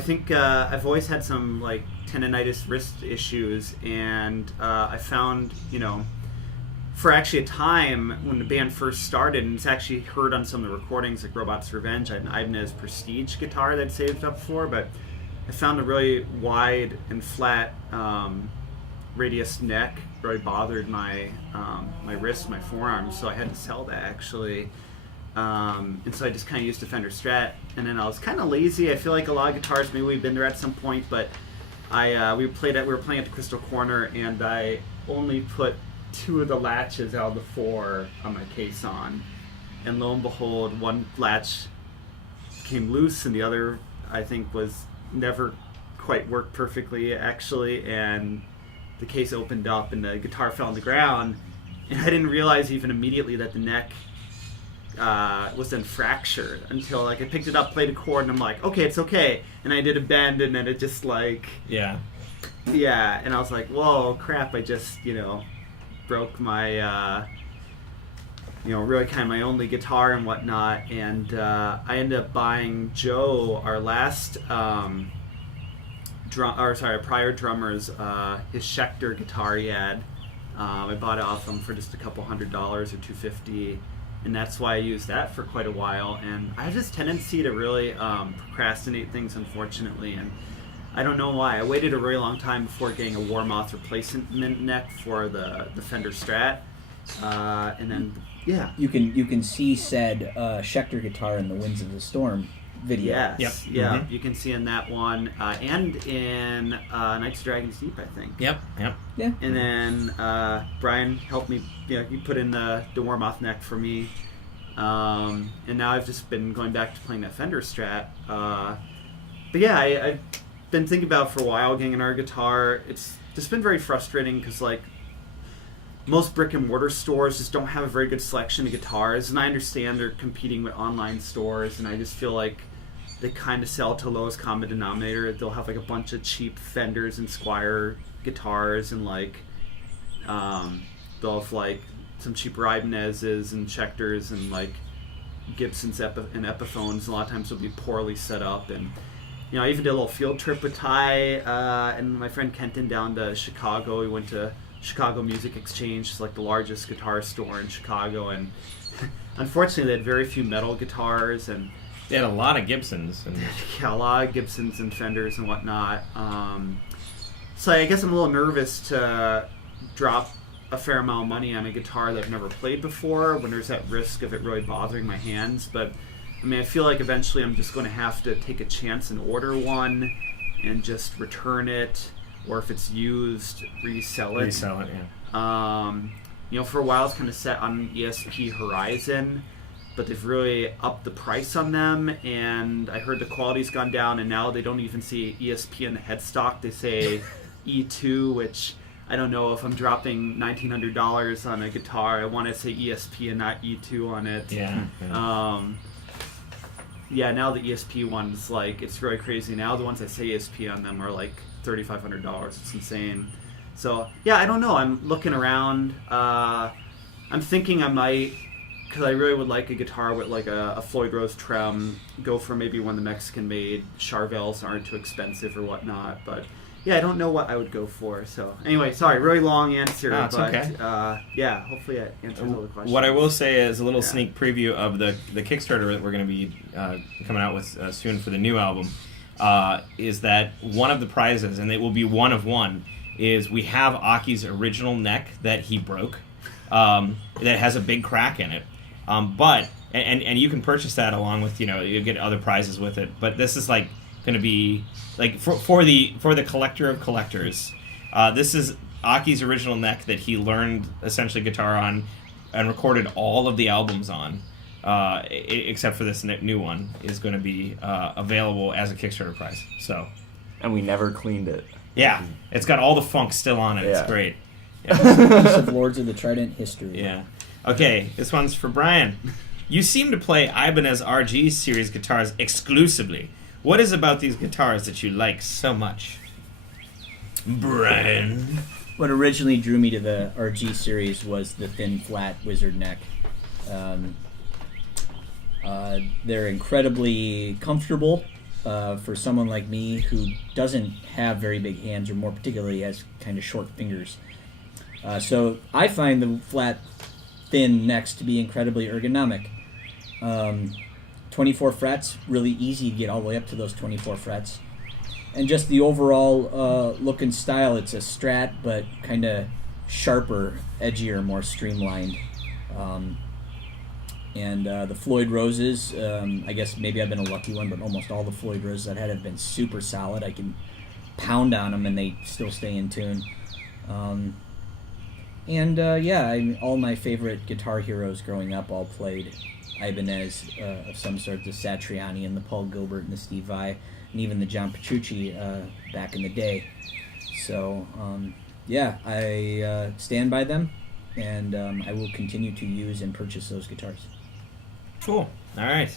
think I've always had some like tendonitis wrist issues, and I found for actually a time when the band first started, and it's actually heard on some of the recordings like Robot's Revenge, I had an Ibanez Prestige guitar that I'd saved up for, but I found a really wide and flat radius neck really bothered my my wrist, my forearm, so I had to sell that actually. And so I just kind of used a Fender Strat, and then I was kind of lazy. I feel like a lot of guitars, maybe we've been there at some point, but we were playing at the Crystal Corner, and I only put 2 of the latches out of the 4 on my case on, and lo and behold, one latch came loose, and the other I think was never quite worked perfectly actually, and the case opened up and the guitar fell on the ground, and I didn't realize even immediately that the neck was then fractured until like I picked it up, played a chord, and I'm like, okay, it's okay, and I did a bend, and then it just like and I was like, whoa, crap, I just broke my really kind of my only guitar and whatnot, and I ended up buying Joe, our last prior drummer's his Schecter guitar he had. I bought it off him for just a couple $100 or $250, and that's why I used that for quite a while. And I have this tendency to really procrastinate things, unfortunately, and I don't know why. I waited a really long time before getting a Warmoth replacement neck for the Fender Strat, and then you can see said Schecter guitar in the Winds of the Storm video. Yes, Mm-hmm. You can see in that one, and in Knights of Dragons Deep, I think. Yeah. And then Brian helped me. He put in the Warmoth neck for me, and now I've just been going back to playing that Fender Strat. But yeah, I've been thinking about it for a while getting another guitar. It's just been very frustrating because like most brick and mortar stores just don't have a very good selection of guitars, and I understand they're competing with online stores, and I just feel like they kind of sell to lowest common denominator. They'll have like a bunch of cheap Fenders and Squier guitars, and like they'll have like some cheaper Ibanez's and Schecters and like Gibson's and Epiphones. A lot of times they'll be poorly set up, and I even did a little field trip with Ty and my friend Kenton down to Chicago. We went to Chicago Music Exchange, it's like the largest guitar store in Chicago, and unfortunately they had very few metal guitars, and they had a lot of Gibsons and a lot of Gibsons and Fenders and whatnot. So I guess I'm a little nervous to drop a fair amount of money on a guitar that I've never played before when there's that risk of it really bothering my hands. But I mean, I feel like eventually I'm just going to have to take a chance and order one and just return it, or if it's used, resell it. For a while it's kind of set on ESP Horizon, but they've really upped the price on them, and I heard the quality's gone down, and now they don't even see ESP in the headstock. They say E2, which I don't know if I'm dropping $1,900 on a guitar. I want to say ESP and not E2 on it. Now the ESP ones, like, it's really crazy. Now the ones that say ESP on them are like $3,500. It's insane. So I don't know. I'm looking around. I'm thinking I might, because I really would like a guitar with like a Floyd Rose trem, go for maybe one of the Mexican made Charvels aren't too expensive or whatnot. But I don't know what I would go for. So anyway, sorry, really long answer. No, it's but okay. Hopefully that answers all the questions. What I will say is a little sneak preview of the Kickstarter that we're going to be coming out with soon for the new album. Is that one of the prizes, and it will be one of one, is we have Aki's original neck that he broke, that has a big crack in it. But you can purchase that along with, you get other prizes with it. But this is like going to be like for the collector of collectors. This is Aki's original neck that he learned essentially guitar on and recorded all of the albums on. Except for this new one, is going to be available as a Kickstarter prize. So, and we never cleaned it. Yeah, it's got all the funk still on it. Yeah. It's great. Piece of Lords of the Trident history. Yeah. Okay, this one's for Brian. You seem to play Ibanez RG series guitars exclusively. What is about these guitars that you like so much, Brian? What originally drew me to the RG series was the thin, flat wizard neck. They're incredibly comfortable for someone like me who doesn't have very big hands, or more particularly has kind of short fingers. So I find the flat, thin necks to be incredibly ergonomic. 24 frets, really easy to get all the way up to those 24 frets. And just the overall look and style, it's a Strat, but kind of sharper, edgier, more streamlined. And the Floyd Roses, I guess maybe I've been a lucky one, but almost all the Floyd Roses I've had have been super solid. I can pound on them and they still stay in tune. All my favorite guitar heroes growing up all played Ibanez of some sort, the Satriani and the Paul Gilbert and the Steve Vai, and even the John Petrucci back in the day. So, I stand by them, and I will continue to use and purchase those guitars. Cool. All right.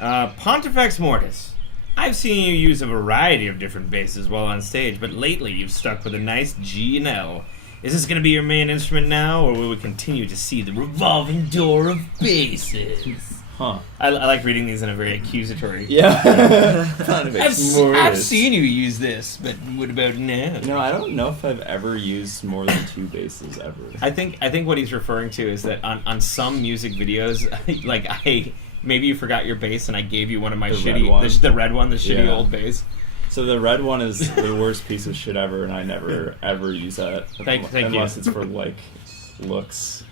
Pontifex Mortis. I've seen you use a variety of different basses while on stage, but lately you've stuck with a nice G and L. Is this going to be your main instrument now, or will we continue to see the revolving door of basses? Huh. I like reading these in a very accusatory. Yeah. I've seen you use this, but what about now? No, I don't know if I've ever used more than 2 basses ever. I think what he's referring to is that on some music videos, maybe you forgot your bass and I gave you one of my the shitty red one, the shitty old bass. So the red one is the worst piece of shit ever, and I never ever use that unless it's for like looks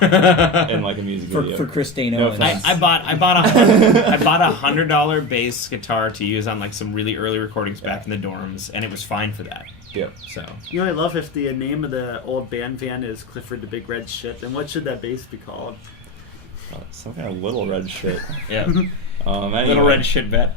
in like a music video for Christino. I bought a $100 bass guitar to use on like some really early recordings back in the dorms, and it was fine for that. Yep. So you know, I love if the name of the old band van is Clifford the Big Red Shit, then what should that bass be called? Some kind of little red shit. Yeah. Anyway. Little red shit vet.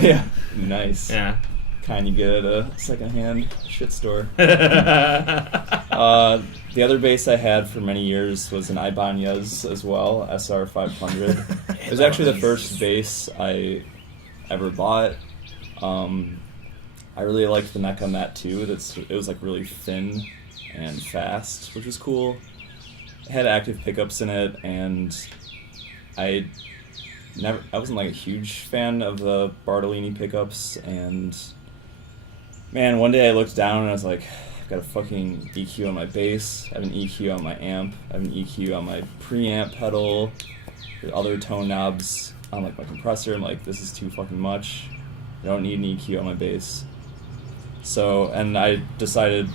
Yeah. Nice. Yeah. Kind you get at a secondhand shit store. The other bass I had for many years was an Ibanez as well, SR 500. It was actually the first bass I ever bought. I really liked the neck on that too. It was like really thin and fast, which was cool. It had active pickups in it, and I wasn't like a huge fan of the Bartolini pickups, and man, one day I looked down and I was like, I've got a fucking EQ on my bass, I have an EQ on my amp, I have an EQ on my preamp pedal, the other tone knobs on like my compressor. I'm like, this is too fucking much. I don't need an EQ on my bass. So, and I decided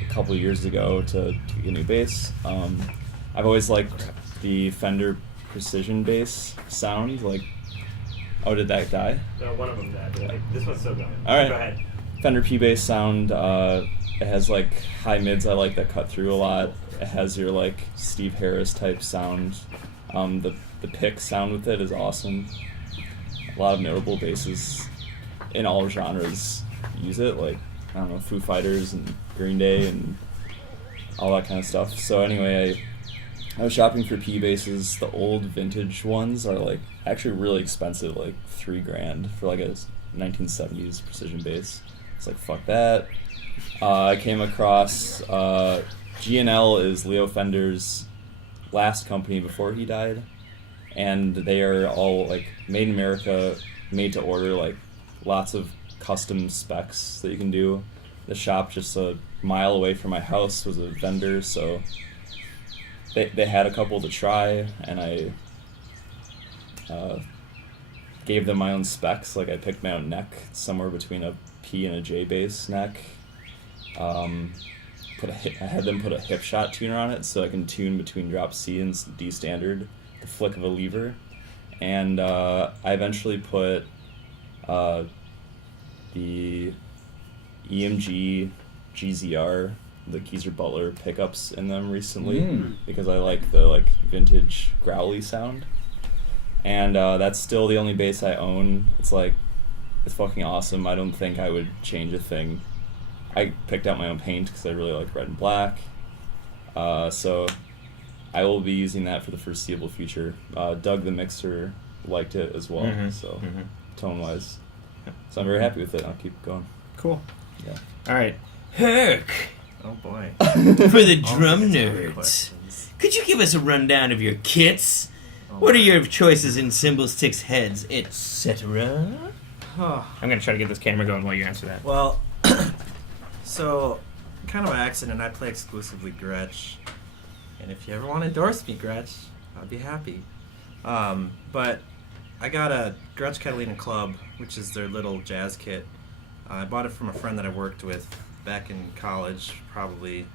a couple of years ago to get a new bass. I've always liked the Fender Precision bass sound. Like, oh, did that die? No, one of them died. But this one's still going. All right. Go ahead. Fender P bass sound. It has like high mids I like that cut through a lot. It has your like Steve Harris type sound. The pick sound with it is awesome. A lot of notable basses in all genres use it, like, I don't know, Foo Fighters and Green Day and all that kind of stuff. So anyway, I was shopping for P basses. The old vintage ones are like actually really expensive, like $3,000 for like a 1970s precision bass. It's like, fuck that. I came across G&L is Leo Fender's last company before he died, and they are all like made in America, made to order, like lots of custom specs that you can do. The shop just a mile away from my house was a vendor, so they had a couple to try, and I gave them my own specs. Like, I picked my own neck, somewhere between a P and a J bass neck. I had them put a hip shot tuner on it, so I can tune between drop C and D standard, the flick of a lever. And I eventually put the EMG GZR, the Keezer Butler pickups in them recently, because I like the like vintage growly sound. And that's still the only bass I own. It's fucking awesome. I don't think I would change a thing. I picked out my own paint because I really like red and black. So I will be using that for the foreseeable future. Doug the mixer liked it as well, tone-wise. So I'm very happy with it. I'll keep going. Cool. Yeah. All right. Herc. Oh boy. For the drum nerds. Could you give us a rundown of your kits? What are your choices in cymbal sticks, heads, etc.? I'm going to try to get this camera going while you answer that. Well, so, kind of by accident, I play exclusively Gretsch. And if you ever want to endorse me, Gretsch, I'd be happy. But I got a Gretsch Catalina Club, which is their little jazz kit. I bought it from a friend that I worked with back in college, probably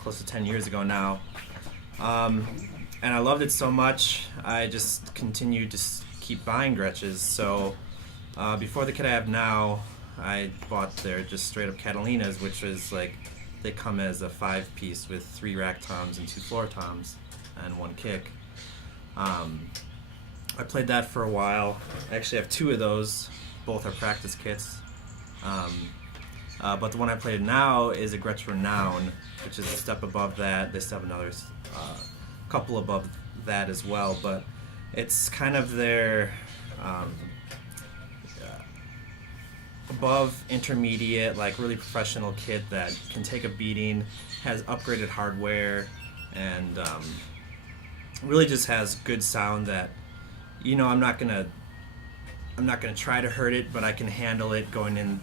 close to 10 years ago now. And I loved it so much, I just continued to keep buying Gretches. So before the kit I have now, I bought their just straight up Catalinas, which is like, they come as a 5-piece with 3 rack toms and 2 floor toms and 1 kick. I played that for a while. I actually have 2 of those. Both are practice kits. But the one I play now is a Gretsch Renown, which is a step above that. They still have another couple above that as well, but it's kind of their above intermediate, like really professional kit that can take a beating, has upgraded hardware, and really just has good sound that, you know, I'm not gonna try to hurt it, but I can handle it going in,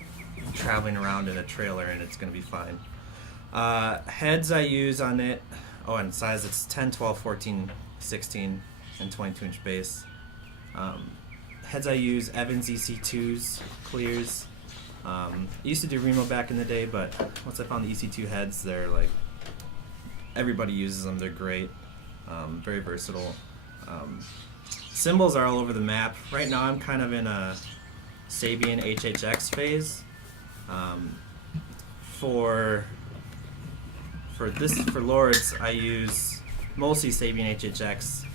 traveling around in a trailer, and it's gonna be fine. Heads I use on it, and size, it's 10, 12, 14, 16, and 22-inch bass. Heads I use Evans EC2s, clears. I used to do Remo back in the day, but once I found the EC2 heads, they're like, everybody uses them, they're great, very versatile. Cymbals are all over the map. Right now I'm kind of in a Sabian HHX phase. For Lords, I use mostly Sabian HHX.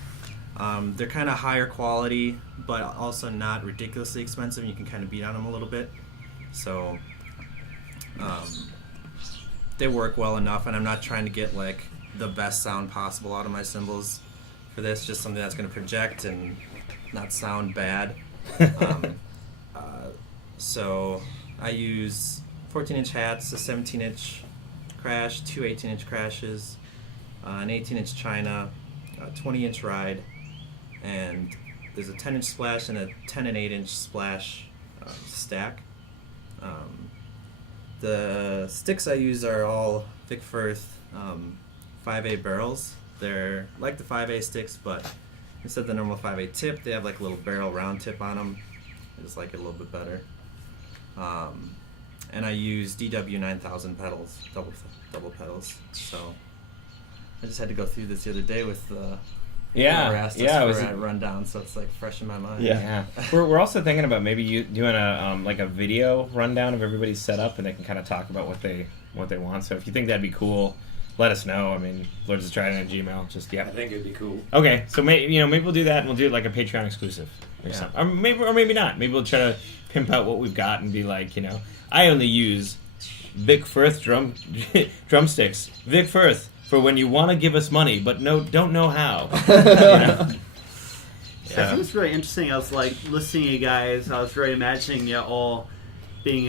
They're kind of higher quality, but also not ridiculously expensive. You can kind of beat on them a little bit. So they work well enough, and I'm not trying to get like the best sound possible out of my cymbals for this. Just something that's going to project and not sound bad. So I use 14-inch hats, a 17-inch crash, 2 18-inch crashes, an 18-inch China, a 20-inch ride, and there's a 10-inch splash and a 10 and 8-inch splash stack. The sticks I use are all Vic Firth 5A barrels. They're like the 5A sticks, but instead of the normal 5A tip, they have like a little barrel round tip on them. I just like it a little bit better. And I use DW 9000 pedals, double pedals. So I just had to go through this the other day with the a rundown, so it's like fresh in my mind. Yeah. We're also thinking about maybe you doing a like a video rundown of everybody's setup, and they can kind of talk about what they want. So if you think that'd be cool, let us know. I mean, Lords of Trident at Gmail. I think it'd be cool. Okay, so maybe we'll do that, and we'll do it like a Patreon exclusive or something. Or maybe not. Maybe we'll try to pimp out what we've got and be like, you know, I only use Vic Firth drumsticks. Vic Firth for when you want to give us money, but don't know how. So. I think it's really interesting. I was like listening to you guys. I was really imagining you all being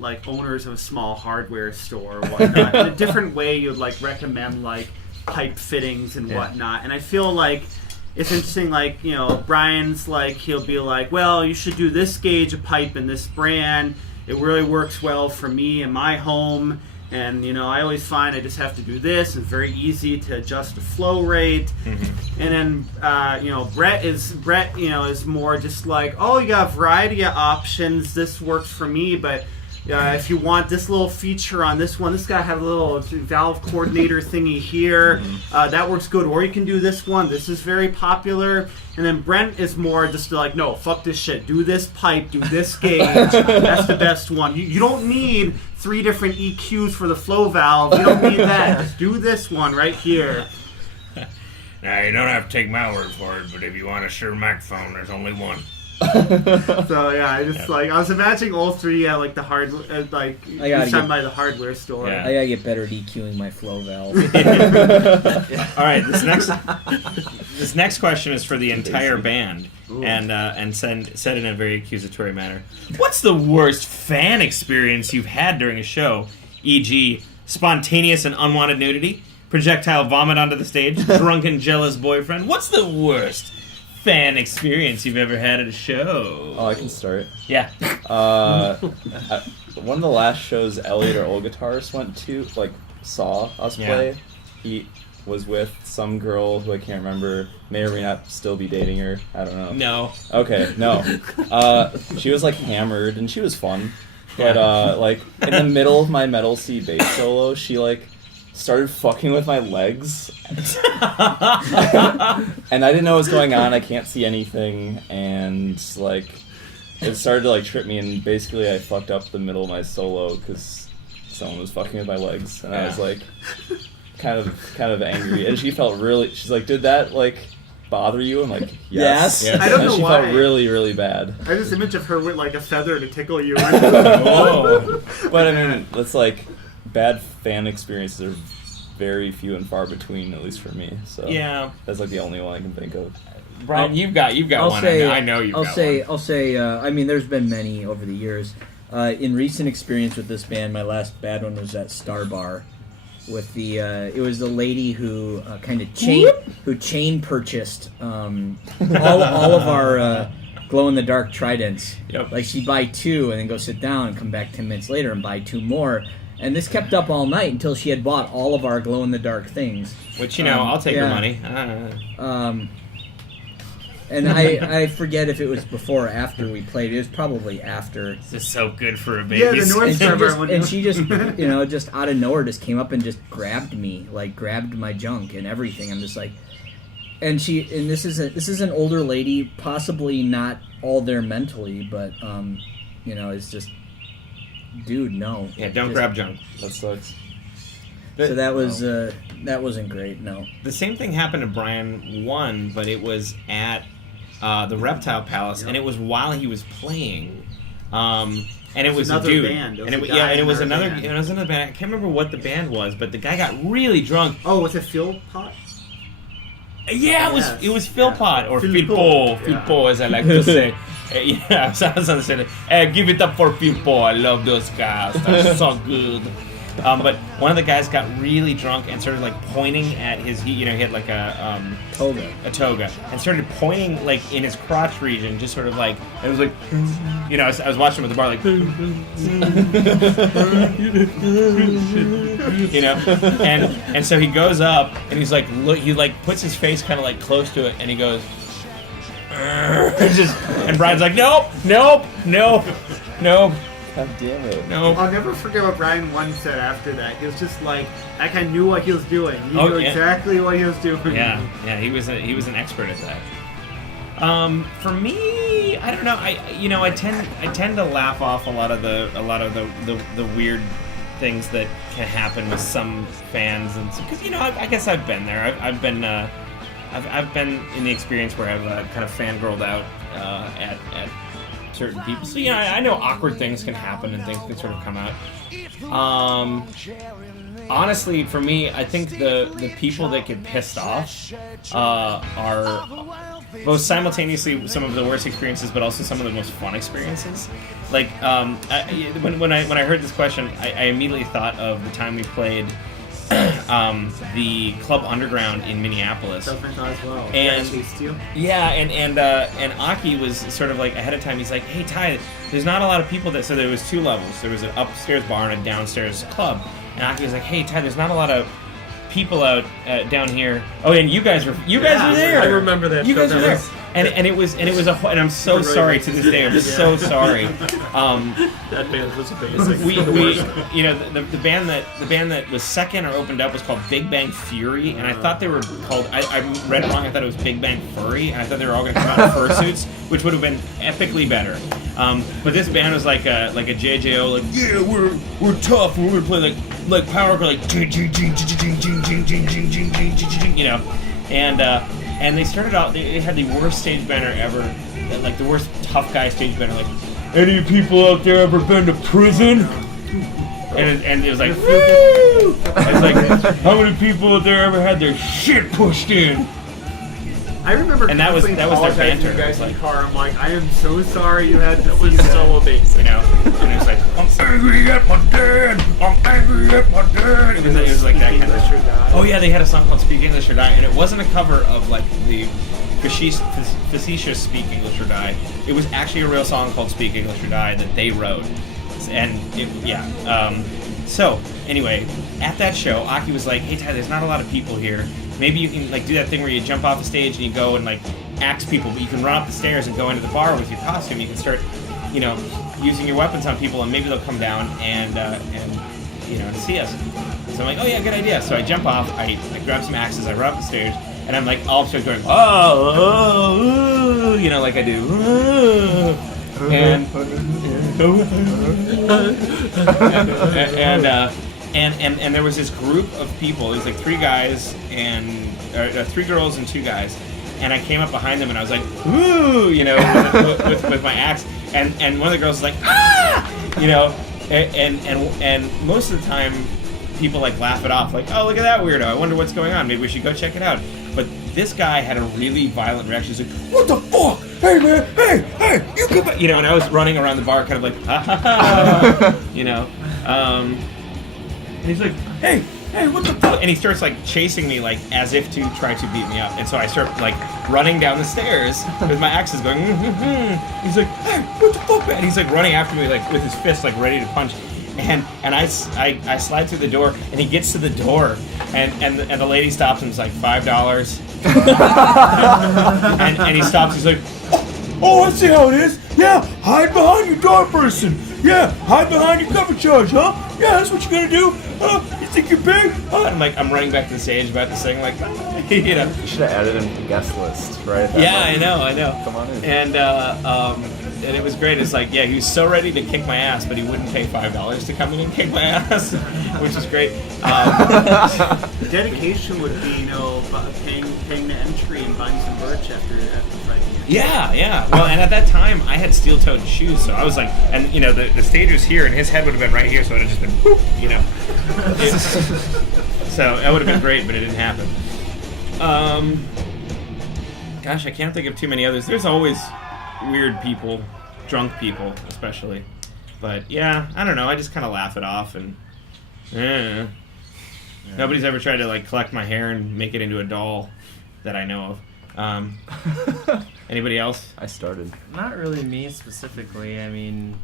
like owners of a small hardware store or whatnot. In a different way, you'd like recommend like pipe fittings and whatnot. And I feel like it's interesting. Like, you know, Brian's like, he'll be like, well, you should do this gauge of pipe in this brand. It really works well for me in my home. And, you know, I always find I just have to do this. It's very easy to adjust the flow rate. Mm-hmm. And then, you know, Brett is more just like, oh, you got a variety of options. This works for me. But if you want this little feature on this one, this guy had a little valve coordinator thingy here. Mm-hmm. That works good. Or you can do this one. This is very popular. And then Brent is more just like, no, fuck this shit. Do this pipe. Do this gauge. That's the best one. You don't need 3 different EQs for the flow valve. You don't need that. Just do this one right here. Now, you don't have to take my word for it, but if you want a Shure microphone, there's only one. So yeah, I was imagining all 3 at like the hardware, like by the hardware store. Yeah. I gotta get better at EQing my flow valve. All right, this next question is for the entire band, and said in a very accusatory manner. What's the worst fan experience you've had during a show, e.g., spontaneous and unwanted nudity, projectile vomit onto the stage. Drunken, jealous boyfriend. What's the worst fan experience you've ever had at a show? Oh, I can start. Yeah. One of the last shows Elliot, our old guitarist, went to, saw us play. He was with some girl who I can't remember, may or may not still be dating her. I don't know. No. Okay, no. She was hammered and she was fun. But in the middle of my metal C bass solo, she started fucking with my legs. And I didn't know what was going on. I can't see anything, and it started to trip me, and basically I fucked up the middle of my solo because someone was fucking with my legs, and I was kind of angry, and she felt really. She's like, "Did that bother you?" I'm like, "Yes." I don't know she why. felt really, really bad. I have this image of her with a feather to tickle you. Oh. But I mean, it's bad fan experiences are very few and far between, at least for me. So yeah, that's the only one I can think of. Brian, you've got one. I know you've got one. I'll say. I mean, there's been many over the years. In recent experience with this band, my last bad one was at Star Bar. With the it was the lady who kind of chain purchased all of our glow in the dark Tridents. Yep. She'd buy 2 and then go sit down and come back 10 minutes later and buy 2 more. And this kept up all night until she had bought all of our glow in the dark things. Which I'll take her money. And I forget if it was before or after we played. It was probably after. This is so good for a baby. Yeah, the North Star one. And she just, just out of nowhere, just came up and just grabbed me, grabbed my junk and everything. I'm just and this is an older lady, possibly not all there mentally, but it's just, dude, no. Yeah, don't grab junk. That sucks. So that was that wasn't great. No. The same thing happened to Brian 1, but it was at the Reptile Palace, and it was while he was playing. And it was a dude. Band. It was another band. I can't remember what the band was, but the guy got really drunk. Oh, was it Phil Pot? Yeah, it was Phil Pot or Philpo, as I like to say. Yeah, sounds understanding. Give it up for Philpo. I love those guys. They're so good. But one of the guys got really drunk and started pointing at his. He had a toga, and started pointing in his crotch region, just sort of it was I was watching him at the bar and so he goes up and he's he puts his face kind of close to it and he goes. And Brian's like, nope. God damn it. No. I'll never forget what Brian once said after that. He was just that guy knew what he was doing. He knew exactly what he was doing. Yeah, he was an expert at that. For me, I don't know. I tend to laugh off a lot of the weird things that can happen with some fans, and because I guess I've been there. I've been in the experience where I've kind of fangirled out at certain people. So I know awkward things can happen and things can sort of come out. Honestly, for me, I think the people that get pissed off are both simultaneously some of the worst experiences, but also some of the most fun experiences. When I heard this question, I immediately thought of the time we played the Club Underground in Minneapolis. That's my thought as well. And Aki was sort of ahead of time. He's like, "Hey Ty, there's not a lot of people that." So there was 2 levels. There was an upstairs bar and a downstairs club. And Aki was like, "Hey Ty, there's not a lot of people out down here." Oh, and you guys were there. I remember that. You guys were there. And it was and I'm so sorry to this day. I'm so sorry. That band was amazing. We the band that was second or opened up was called Big Bang Fury, and I thought they were called. I read it wrong. I thought it was Big Bang Furry, and I thought they were all going to come out in fursuits, which would have been epically better. But this band was like a JJO, we're tough. We're going to play like power chord, and they started out. They had the worst stage banner ever, the worst tough guy stage banner. Any people out there ever been to prison? And it was like, woo! It's how many people out there ever had their shit pushed in? I remember, and that was their banter. You guys It was in the car. I'm like, I am so sorry you had to see that. So amazing. You know, and it was like, I'm angry at my dad. I'm angry at my dad. It was like that kind of. Oh yeah, they had a song called "Speak English or Die," and it wasn't a cover of like the facetious "Speak English or Die." It was actually a real song called "Speak English or Die" that they wrote, and so anyway, at that show, Aki was like, "Hey Ty, there's not a lot of people here. Maybe you can like do that thing where you jump off the stage and you go and like axe people, but you can run up the stairs and go into the bar with your costume. You can start, you know, using your weapons on people, and maybe they'll come down and you know, see us." So I'm like, "Oh yeah, good idea." So I jump off, I grab some axes, I run up the stairs, and I'm like all upstairs going, "Oh," you know, like I do, and there was this group of people. It was like 3 guys and 3 girls and 2 guys, and I came up behind them and I was like, "Ooh," you know, with my axe, and one of the girls was like, "Ah," you know, and most of the time people like laugh it off, like, "Oh, look at that weirdo. I wonder what's going on. Maybe we should go check it out." But this guy had a really violent reaction. He's like, "What the fuck? Hey man, hey, you come back," you know. And I was running around the bar, kind of like, "Ha ha ha," you know. And he's like, "Hey, what the fuck?" And he starts like chasing me, like as if to try to beat me up. And so I start like running down the stairs with my axes going. He's like, "Hey, what the fuck?" And he's like running after me, like with his fist, like ready to punch. And I slide through the door, and he gets to the door, and the lady stops and is like, $5. and he stops. He's like, "Oh, I see how it is. Yeah, hide behind your door person. Yeah, hide behind your cover charge, huh? Yeah, that's what you're gonna do. You think you're big?" And I'm running back to the stage about to sing, like, you know. You should have added in the guest list, right? Yeah, I know. Come on in. And it was great. It's like, yeah, he was so ready to kick my ass, but he wouldn't pay $5 to come in and kick my ass, which is great. Dedication would be, you know, paying the entry and buying some merch after fighting. Yeah. Well, and at that time, I had steel-toed shoes, so I was like, and you know, the stage was here, and his head would have been right here, so it would have just been, whoop, you know. So that would have been great, but it didn't happen. Gosh, I can't think of too many others. There's always weird people, drunk people especially. But yeah, I don't know. I just kind of laugh it off, and nobody's ever tried to like collect my hair and make it into a doll that I know of. Anybody else? I started. Not really me specifically. I mean,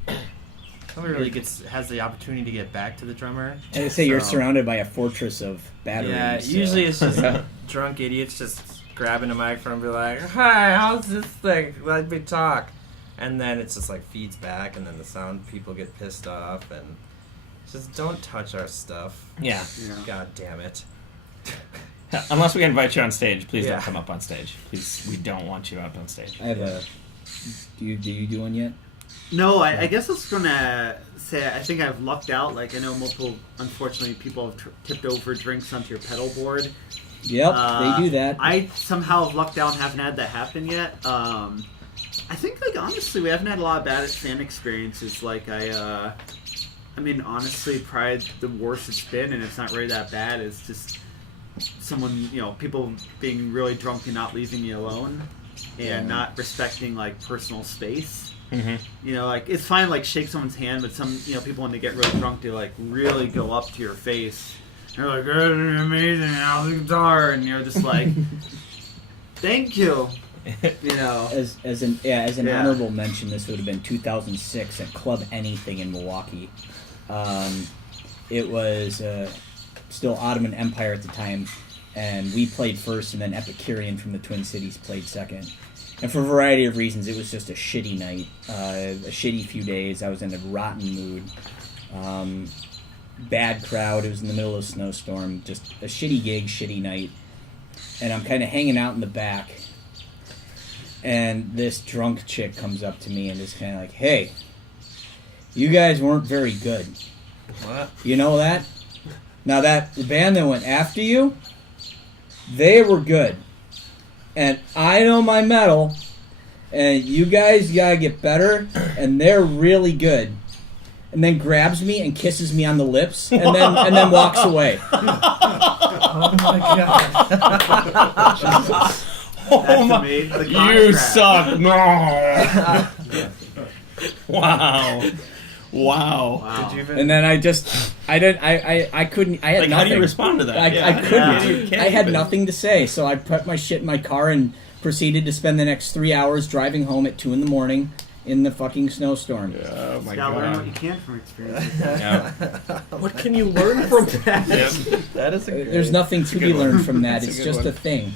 nobody really has the opportunity to get back to the drummer. And they say you're surrounded by a fortress of batteries. Yeah, usually it's just drunk idiots just grabbing a microphone and be like, "Hi, how's this thing? Let me talk." And then it's just like feeds back, and then the sound people get pissed off, and just don't touch our stuff. Yeah. God damn it. Unless we invite you on stage, please don't come up on stage. Please, we don't want you up on stage. I have do you do one yet? No, I guess I was gonna say I think I've lucked out. Like I know unfortunately, people have tipped over drinks onto your pedal board. Yep, they do that. I somehow have lucked out and haven't had that happen yet. I think, like, honestly, we haven't had a lot of bad fan experiences. Like, I mean, honestly, probably the worst it's been, and it's not really that bad, is just someone, you know, people being really drunk and not leaving me alone and not respecting, like, personal space. Mm-hmm. You know, like, it's fine, like, shake someone's hand, but some, you know, people, when they get really drunk, they, like, really go up to your face. They're like, "Oh, amazing, how's the guitar?" And you're just like, "Thank you." You know, as an honorable mention, this would have been 2006 at Club Anything in Milwaukee. It was still Ottoman Empire at the time, and we played first, and then Epicurean from the Twin Cities played second. And for a variety of reasons, it was just a shitty night, a shitty few days. I was in a rotten mood. Bad crowd. It was in the middle of a snowstorm. Just a shitty gig, shitty night. And I'm kind of hanging out in the back. And this drunk chick comes up to me and is kind of like, "Hey, you guys weren't very good." What? You know that? Now the band that went after you, they were good. And I know my metal, and you guys gotta get better, and they're really good. And then grabs me and kisses me on the lips, and then walks away. Oh my god. Oh my! The You contract. suck! No. Wow. Wow. Did you even? And then I couldn't. I had Like, nothing. how do you respond to that? I couldn't. You can't I had even. nothing to say, so I put my shit in my car and proceeded to spend the next 3 hours driving home at 2 a.m. in the fucking snowstorm. Oh my Gotta learn what god. you can from experience. Yeah. What can you learn from that? Yep. That is a great. There's nothing to be good one. learned from that. That's a It's good just one. a thing.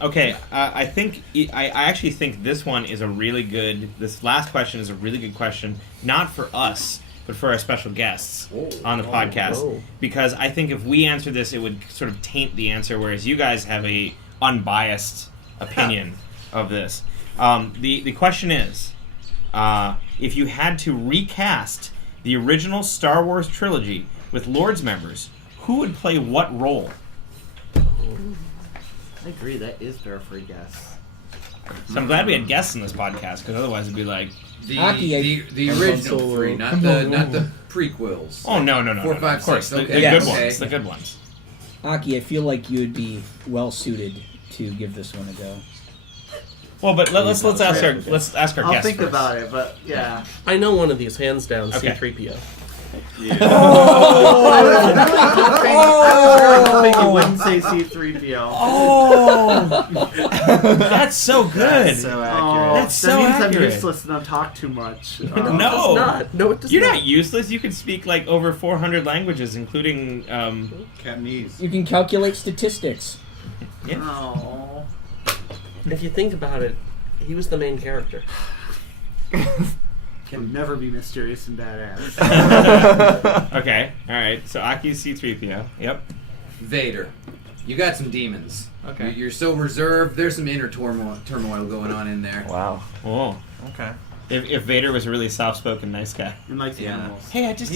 Okay, I think I actually think this one is a really good. This last question is a really good question, not for us, but for our special guests on the podcast. Because I think if we answer this, it would sort of taint the answer, whereas you guys have a unbiased opinion of this. The question is, if you had to recast the original Star Wars trilogy with Lords members, who would play what role? I agree, that is fair for a guess. So I'm glad we had guests in this podcast, because otherwise it'd be like, The original three, not the prequels. oh no, 4, 5, of course, 6. the Okay. good Okay. ones, the good ones. Aki, I feel like you would be well suited to give this one a go. Well, but let's ask our I'll guests think first. about it, but yeah. I know one of these, hands down, Okay. C-3PO. I was hoping you wouldn't say C-3PO. Oh, that's so good. That's so Oh, accurate. That's that so means accurate. I'm useless and I talk too much. It No. does not. No, it does You're not. not useless. You can speak like over 400 languages, including Cantonese. You can calculate statistics. yeah. Oh. If you think about it, he was the main character. Can never be mysterious and badass. Okay, all right. So Aki's C-3PO. Yep. Vader. You got some demons. Okay. You're so reserved. There's some inner turmoil going on in there. Wow. Oh, Okay. if Vader was a really soft-spoken, nice guy. And likes Yeah. animals. Hey, I just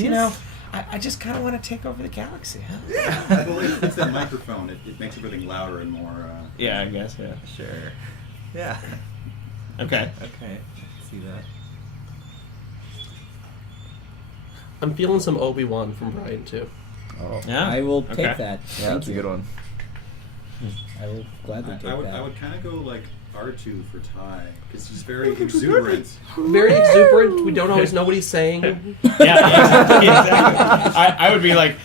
I just kind of want to take over the galaxy, huh? Well, it's that microphone. It makes everything louder and more. Yeah, I guess. Yeah. Sure. Yeah. Okay. Okay. See that. I'm feeling some Obi-Wan from Brian, too. Oh. Yeah. I will take Okay. that. Yeah, Thank that's a you. good one. I will gladly take I would that. kind of go like R2 for Ty because he's very exuberant. Very exuberant. We don't always know what he's saying. Yeah, exactly. I would be like,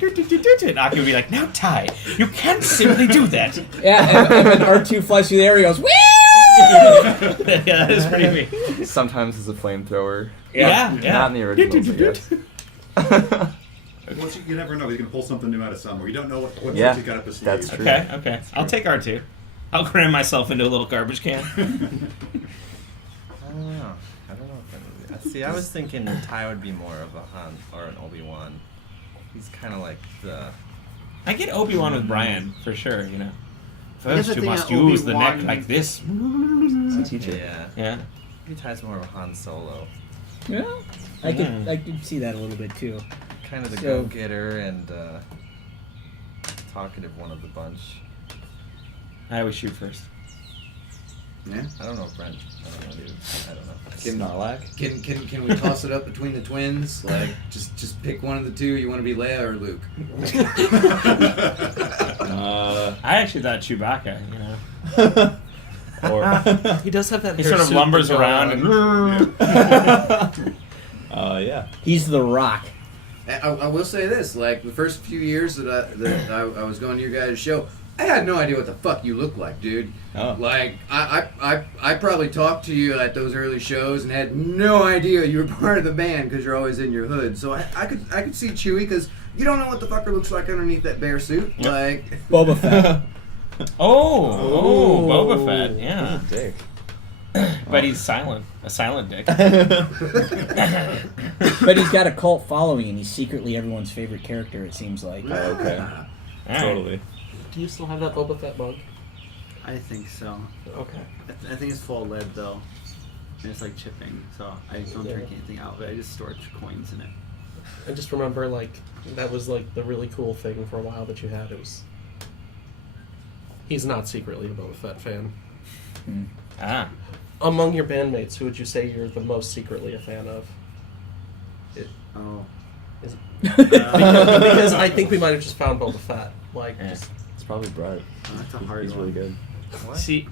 "Do, do, do, do, do." And Aki would be like, "Now, Ty, you can't simply do that." Yeah, and when R2 flies through the air, he goes, "Woo!" Yeah, that is pretty me. Sometimes it's a flamethrower. Yeah. Not in the originals, I guess. Well, you never know. He's going to pull something new out of somewhere. You don't know what Yeah, he's got up his sleeve. that's true. Okay. I'll take R2. I'll cram myself into a little garbage can. I don't know. I don't know if that would be. See, I was thinking Ty would be more of a Han or an Obi-Wan. He's kind of like the. I get Obi-Wan with Brian, for sure, you know. guess First, the you thing must that use the Obi-Wan- neck like this. It's a teacher. Yeah. Yeah. Maybe Ty's more of a Han Solo. Yeah, I could see that a little bit too. Kind of the So- go-getter and talkative one of the bunch. I always shoot first. Yeah. I don't know, Brent. I don't know, dude. I don't know. Snarlack. Can we toss it up between the twins? Like, just pick one of the two. You want to be Leia or Luke? I actually thought Chewbacca, you know. Or He does have that He sort of hirsute lumbers to go around on. and... yeah. He's the Rock. I will say this: like the first few years that I was going to your guys' show, I had no idea what the fuck you looked like, dude. Oh. Like I probably talked to you at those early shows and had no idea you were part of the band because you're always in your hood. So I could see Chewie because you don't know what the fucker looks like underneath that bear suit. Yep. Like Boba Fett. Oh, Boba Fett, yeah. Dick. But he's silent. A silent dick. But he's got a cult following, and he's secretly everyone's favorite character, it seems like. Okay. All right. Totally. Do you still have that Boba Fett mug? I think so. Okay. I think it's full of lead though. And it's like chipping, so I don't Yeah. drink anything out of it. I just store coins in it. I just remember, like, that was, like, the really cool thing for a while that you had. It was... He's not secretly a Boba Fett fan. Ah. Among your bandmates, who would you say you're the most secretly a fan of? Oh. Is because I think we might have just found Boba Fett. Like, Yeah. just, It's probably Brett. That's a hard He's one. really good. What? See,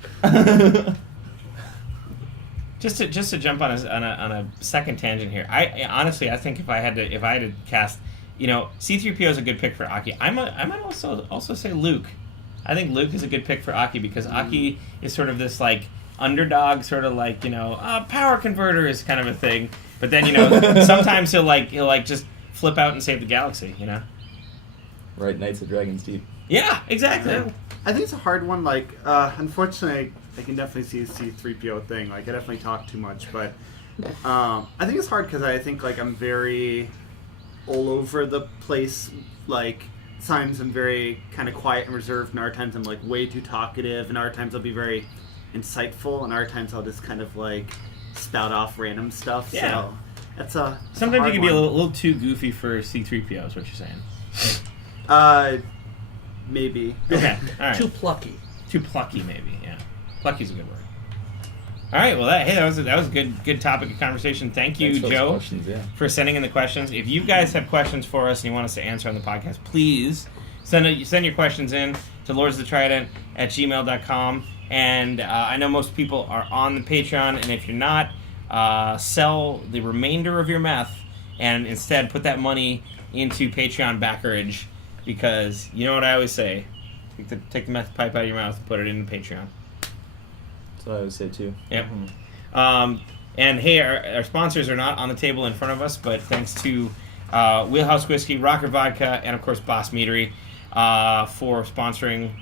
just to jump on a second tangent here. I honestly think if I had to cast, C-3PO is a good pick for Aki. I might also say Luke. I think Luke is a good pick for Aki because Aki is sort of this like underdog, sort of like power converter is kind of a thing. But then sometimes he'll just flip out and save the galaxy. Right, Knights of Dragon's Deep. Yeah, exactly. Yeah. I think it's a hard one. Like, unfortunately, I can definitely see the C-3PO thing. Like, I definitely talk too much, but I think it's hard because I think like I'm very all over the place. Like, times I'm very kind of quiet and reserved, and other times I'm like way too talkative, and other times I'll be very insightful, and other times I'll just kind of like spout off random stuff. Yeah. So that's a Sometimes you can be a one. little too goofy for C-3PO. Is what you're saying? Maybe. Okay. All right. Too plucky. Too plucky, maybe. Yeah, plucky's a good word. All right. Well, that was a good topic of conversation. Thank you, Thanks for those Joe, questions, yeah. for sending in the questions. If you guys have questions for us and you want us to answer on the podcast, please send your questions in to lordsofthetrident@gmail.com. And I know most people are on the Patreon, and if you're not, sell the remainder of your meth and instead put that money into Patreon backerage. Because you know what I always say, take the meth pipe out of your mouth and put it into Patreon. That's what I would say too. Yep. And hey, our sponsors are not on the table in front of us, but thanks to Wheelhouse Whiskey, Rocker Vodka, and of course Boss Meadery for sponsoring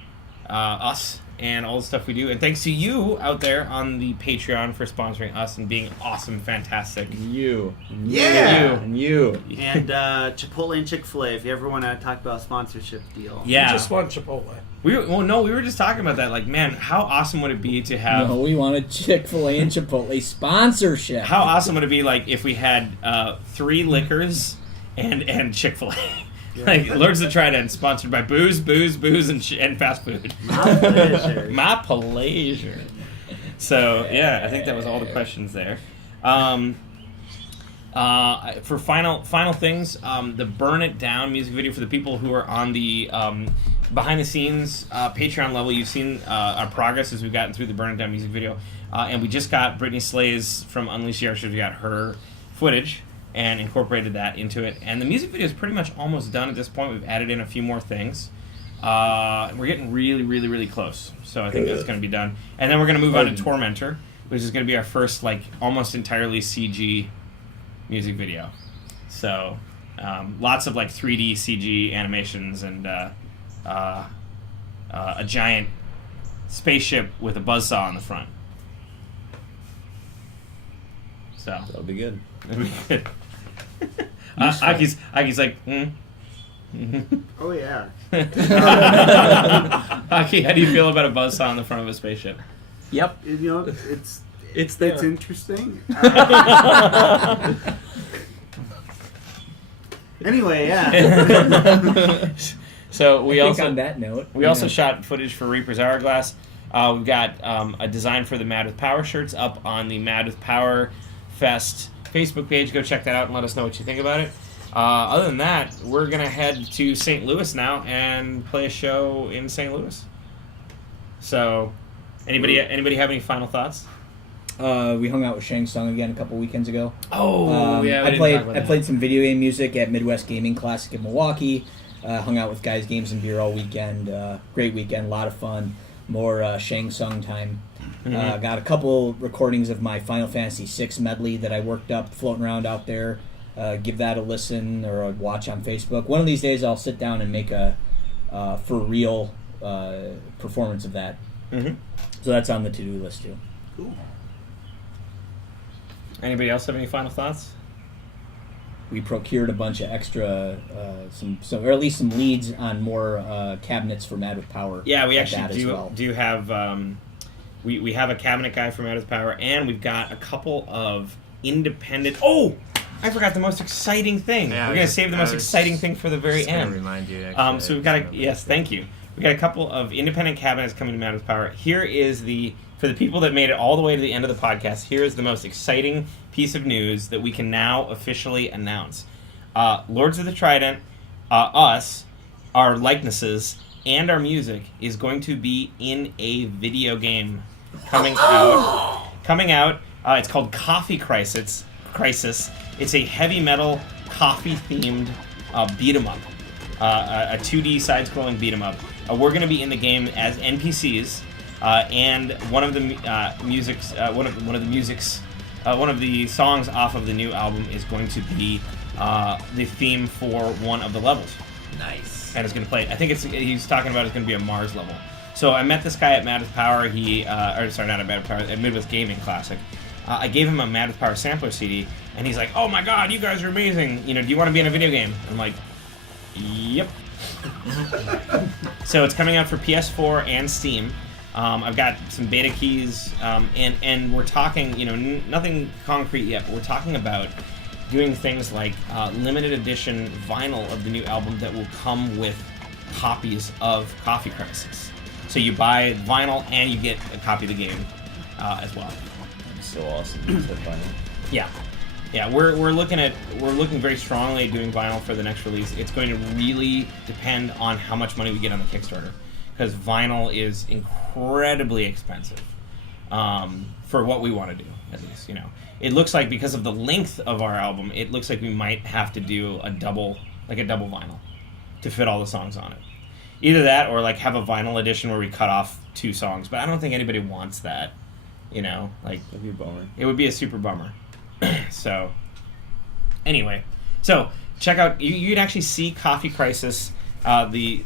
us and all the stuff we do. And thanks to you out there on the Patreon for sponsoring us and being awesome, fantastic. You. Yeah. And you. And Chipotle and Chick-fil-A, if you ever want to talk about a sponsorship deal. Yeah. You just want Chipotle. We were just talking about that. Like, man, how awesome would it be to have... No, we want a Chick-fil-A and Chipotle sponsorship. How awesome would it be, like, if we had 3 liquors and Chick-fil-A? Yeah. Like, Lords of the Trident, sponsored by booze, and fast food. My pleasure. My pleasure. So, yeah, I think that was all the questions there. For final things, the Burn It Down music video for the people who are on the behind-the-scenes Patreon level. You've seen our progress as we've gotten through the Burn It Down music video. And we just got Brittany Slays from Unleash the Archers. We got her footage and incorporated that into it. And the music video is pretty much almost done at this point. We've added in a few more things. We're getting really, really, really close. So I think that's going to be done. And then we're going to move on to Tormentor, which is going to be our first, like, almost entirely CG music video. So lots of, like, 3D CG animations and a giant spaceship with a buzzsaw on the front. So That'll be good. That'll be good. Aki's like, Oh, yeah. Aki, how do you feel about a buzzsaw on the front of a spaceship? Yep. You know, it's there. interesting. Anyway, yeah. So we I think also on that note, we also shot footage for Reaper's Hourglass. We've got a design for the Mad with Power shirts up on the Mad with Power Fest Facebook page. Go check that out and let us know what you think about it. Other than that, we're gonna head to St. Louis now and play a show in St. Louis. So, anybody have any final thoughts? we hung out with Shang Tsung again a couple weekends ago. Oh, yeah. I played some video game music at Midwest Gaming Classic in Milwaukee. Hung out with guys, games, and beer all weekend. Great weekend, a lot of fun. More Shang Tsung time. Mm-hmm. Got a couple recordings of my Final Fantasy VI medley that I worked up, floating around out there. Give that a listen or a watch on Facebook. One of these days I'll sit down and make a for real performance of that. Mm-hmm. So that's on the to-do list too. Cool. Anybody else have any final thoughts? We procured a bunch of extra, or at least some leads on more cabinets for Mad with Power. Yeah, we like actually that as well. do have. We have a cabinet guy from Mad with Power, and we've got a couple of independent. Oh, I forgot the most exciting thing. Yeah, We're gonna save the most exciting thing for the very end. Remind you. Actually, So we've got thank you. We got a couple of independent cabinets coming to Mad with Power. Here is for the people that made it all the way to the end of the podcast, here is the most exciting piece of news that we can now officially announce. Lords of the Trident, us, our likenesses, and our music is going to be in a video game coming out. It's called Coffee Crisis. It's a heavy metal coffee-themed beat 'em up, a 2D side-scrolling beat 'em up. We're going to be in the game as NPCs, and one of the songs off of the new album is going to be the theme for one of the levels. Nice. And it's going to play. I think he's talking about it's going to be a Mars level. So I met this guy at Mad with Power. Not at Mad with Power, at Midwest Gaming Classic. I gave him a Mad with Power sampler CD, and he's like, "Oh my God, you guys are amazing! Do you want to be in a video game?" I'm like, "Yep." So it's coming out for PS4 and Steam. I've got some beta keys, and we're talking, nothing concrete yet, but we're talking about doing things like limited edition vinyl of the new album that will come with copies of Coffee Crisis. So you buy vinyl and you get a copy of the game as well. That's so awesome. That vinyl. Yeah. We're looking very strongly at doing vinyl for the next release. It's going to really depend on how much money we get on the Kickstarter, because vinyl is incredibly expensive for what we want to do. At least, it looks like, because of the length of our album, it looks like we might have to do a double vinyl to fit all the songs on it. Either that, or have a vinyl edition where we cut off 2 songs. But I don't think anybody wants that. That'd be a bummer. It would be a super bummer. So, anyway, check out. You can actually see Coffee Crisis, the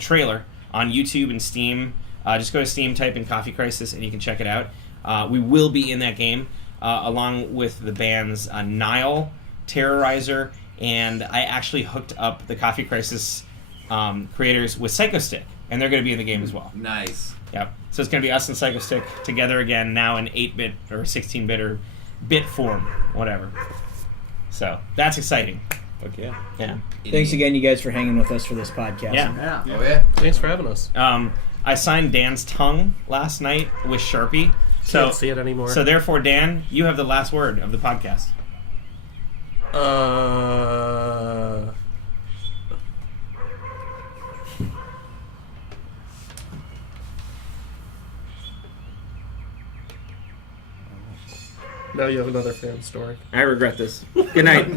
trailer on YouTube and Steam. Just go to Steam, type in Coffee Crisis, and you can check it out. We will be in that game along with the bands Nile, Terrorizer, and I actually hooked up the Coffee Crisis creators with Psychostick, and they're going to be in the game as well. Nice. Yep. So it's going to be us and Psychostick together again, now in 8-bit or 16-bit or bit form, whatever. So that's exciting. Okay. Yeah. Thanks again, you guys, for hanging with us for this podcast. Yeah. Oh yeah. Thanks for having us. I signed Dan's tongue last night with Sharpie. Can't see it anymore. So therefore, Dan, you have the last word of the podcast. Now you have another fan story. I regret this. Good night.